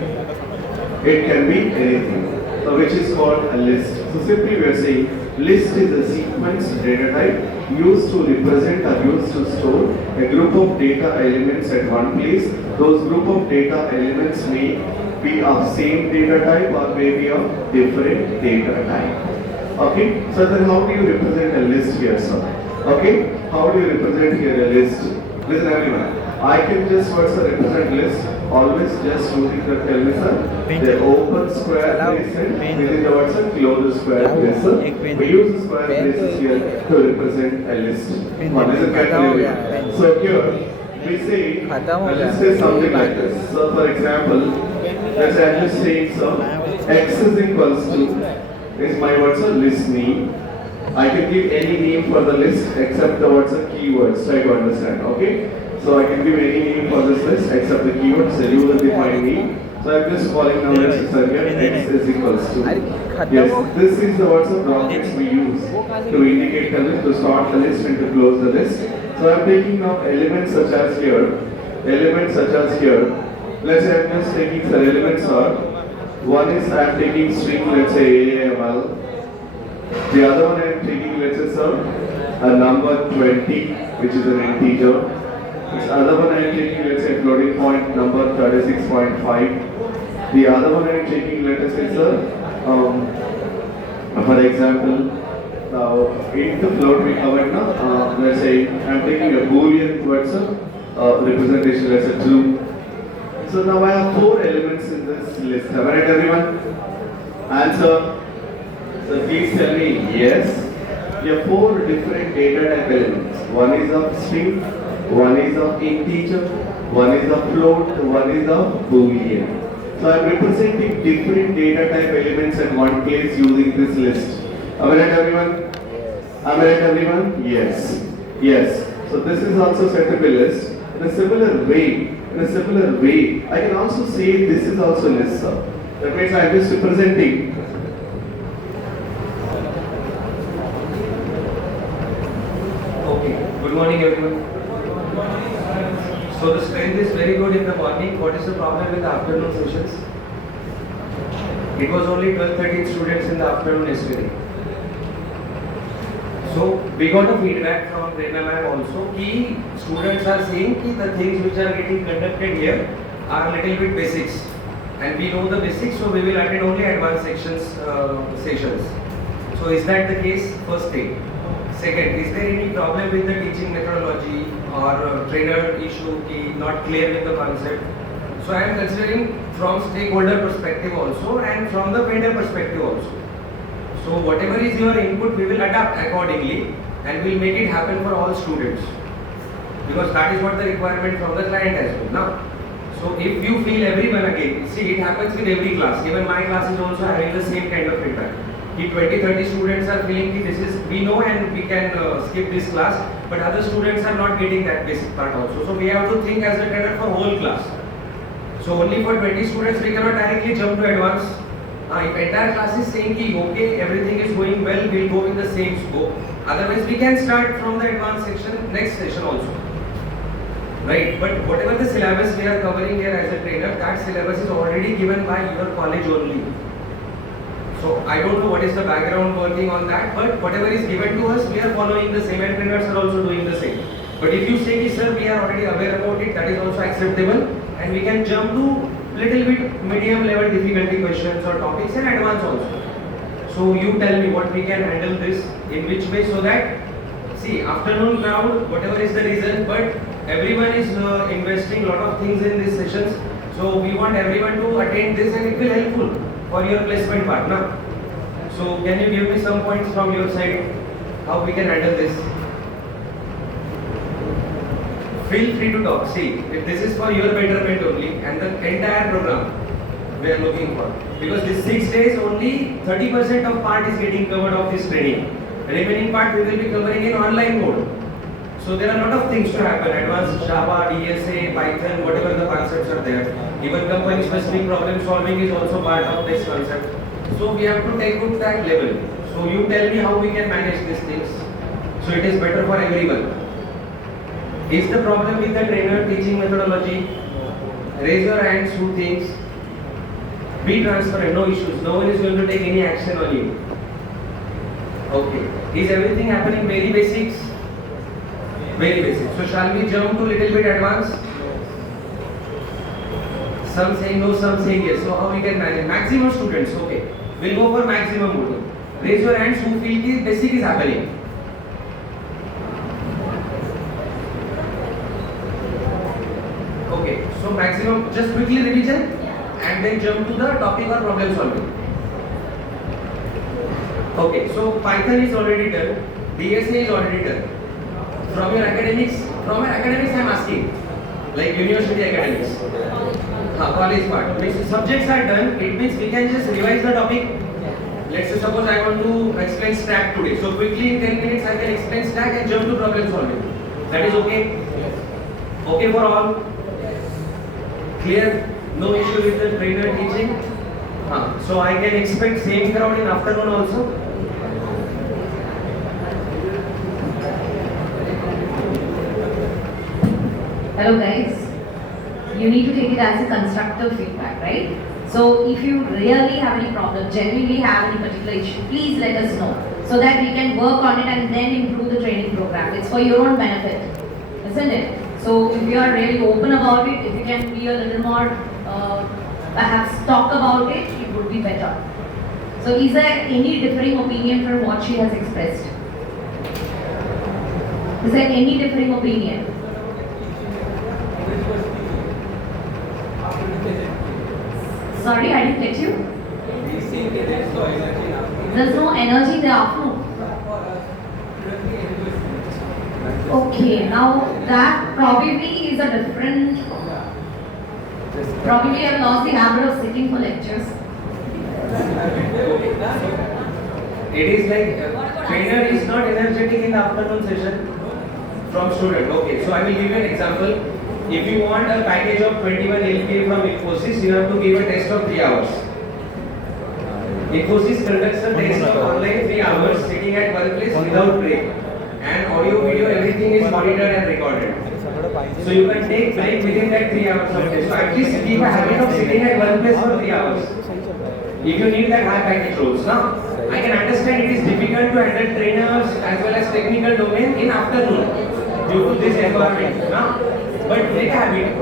It can be anything. So which is called a list. So simply we are saying list is a sequence data type used to represent or used to store a group of data elements at one place. Those group of data elements may be of same data type or maybe of different data type. Okay, so then how do you represent a list here, sir? Okay, how do you represent here a list? Listen everyone, I can just represent list, always just using the tell me sir, the open square braces within the closed square braces. We use the square braces here to represent a list. What is it? So here, we say, let's say something like this. So for example, let's say I'm just saying so, x is equals to, is my list name. I can give any name for the list except the keywords, try to understand, okay? So I can give any name for this list except the keywords, so you will define name. So I'm just calling now here, x is equals to. Yes, this is the brackets we use to indicate the list, to start the list and to close the list. So I'm taking now elements such as here. Let's say I'm just taking some elements are One is I'm taking stream, let's say AAML. The other one I'm taking, let's say, sir, a number 20, which is an integer. This other one I'm taking, let's say, floating point number 36.5. The other one I'm taking, let us say, sir, for example, now in the float we covered now, let's say I'm taking a Boolean representation, let's say true. So now I have 4 elements in this list. Am I right, everyone? Answer. So please tell me yes. You have 4 different data type elements. One is of string, one is of integer, one is of float, one is of Boolean. So I am representing different data type elements at one place using this list. Am I right, everyone? Am I right, everyone? Yes. Yes. So this is also set to be list. In a similar way, I can also say this is also list, sir. That means I am just representing. Okay. Good morning, everyone. So the strength is very good in the morning. What is the problem with the afternoon sessions? It was only 12-13 students in the afternoon yesterday. So we got a feedback from Prerna ma'am also. Key students are saying that the things which are getting conducted here are little bit basics, and we know the basics, so we will attend only advanced sessions. So is that the case? First thing. Second, is there any problem with the teaching methodology or trainer issue not clear with the concept? So I am considering from stakeholder perspective also and from the vendor perspective also. So whatever is your input, we will adapt accordingly and we'll make it happen for all students, because that is what the requirement from the client as well. Now, so if you feel everyone again, see it happens in every class. Even my class is also having the same kind of feedback. The 20-30 students are feeling this is we know and we can skip this class, but other students are not getting that basic part also. So we have to think as a trainer for whole class. So only for 20 students we cannot directly jump to advance. If entire class is saying ki, okay, everything is going well, we'll go in the same scope. Otherwise we can start from the advanced section next session also. Right, but whatever the syllabus we are covering here as a trainer, that syllabus is already given by your college only. So I don't know what is the background working on that, but whatever is given to us, we are following the same, and trainers are also doing the same. But if you say, sir, we are already aware about it, that is also acceptable, and we can jump to little bit medium level difficulty questions or topics and advance also. So you tell me what we can handle this, in which way, so that, see, afternoon crowd, whatever is the reason, but everyone is investing a lot of things in these sessions. So we want everyone to attend this, and it will helpful for your placement part. Now, so can you give me some points from your side, how we can handle this? Feel free to talk. See, if this is for your betterment only, and the entire program we are looking for, because this 6 days only 30% of part is getting covered of this training. Remaining part we will be covering in online mode. So there are a lot of things to happen. Advanced Java, DSA, Python, whatever the concepts are there. Even company specific problem solving is also part of this concept. So we have to take to that level. So you tell me how we can manage these things, so it is better for everyone. Is the problem with the trainer teaching methodology? Raise your hands who thinks. Be transparent, no issues. No one is going to take any action on you. Okay. Is everything happening very basics? Very basic. So shall we jump to little bit advanced? Some saying no, some saying yes. So how we can manage? Maximum students, okay. We'll go for maximum mode. Raise your hands who feel the basic is happening. Okay, so maximum, just quickly revision and then jump to the topic or problem solving. Okay, so Python is already done, DSA is already done. From your academics, I am asking, like university academics, college part. If subjects are done, it means we can just revise the topic. Let's say suppose I want to explain stack today. So quickly in 10 minutes I can explain stack and jump to problem solving. That is okay? Okay for all? Clear? No issue with the trainer teaching? So I can expect same crowd in afternoon also? Hello guys, you need to take it as a constructive feedback, right? So if you really have any problem, genuinely have any particular issue, please let us know so that we can work on it and then improve the training program. It's for your own benefit, isn't it? So if you are really open about it, if you can be a little more, perhaps talk about it, it would be better. So is there any differing opinion from what she has expressed? Is there any differing opinion? Sorry, I didn't get you. There's no energy in the afternoon. Okay, now that probably is a different. Probably I've lost the habit of sitting for lectures. It is like trainer is not energetic in the afternoon session from student. Okay, so I will give you an example. If you want a package of 21 LPA from Infosys, you have to give a test of 3 hours. Infosys conducts a test of online 3 hours sitting at one place without break. And audio, video, everything is monitored and recorded. So you can take break within that 3 hours of test. So at least keep a habit of sitting at one place for 3 hours. If you need that high package roles. Now, I can understand it is difficult to handle trainers as well as technical domain in afternoon due to this environment. Now, but make a habit.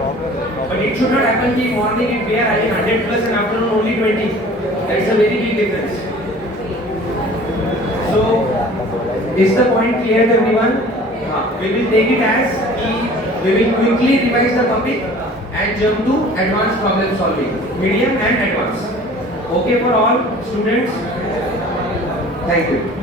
But it should not happen in morning if we are having 100 plus and afternoon only 20. That's a very big difference. So, is the point clear to everyone? We will take it as we will quickly revise the topic and jump to advanced problem solving, medium and advanced. Okay for all students? Thank you.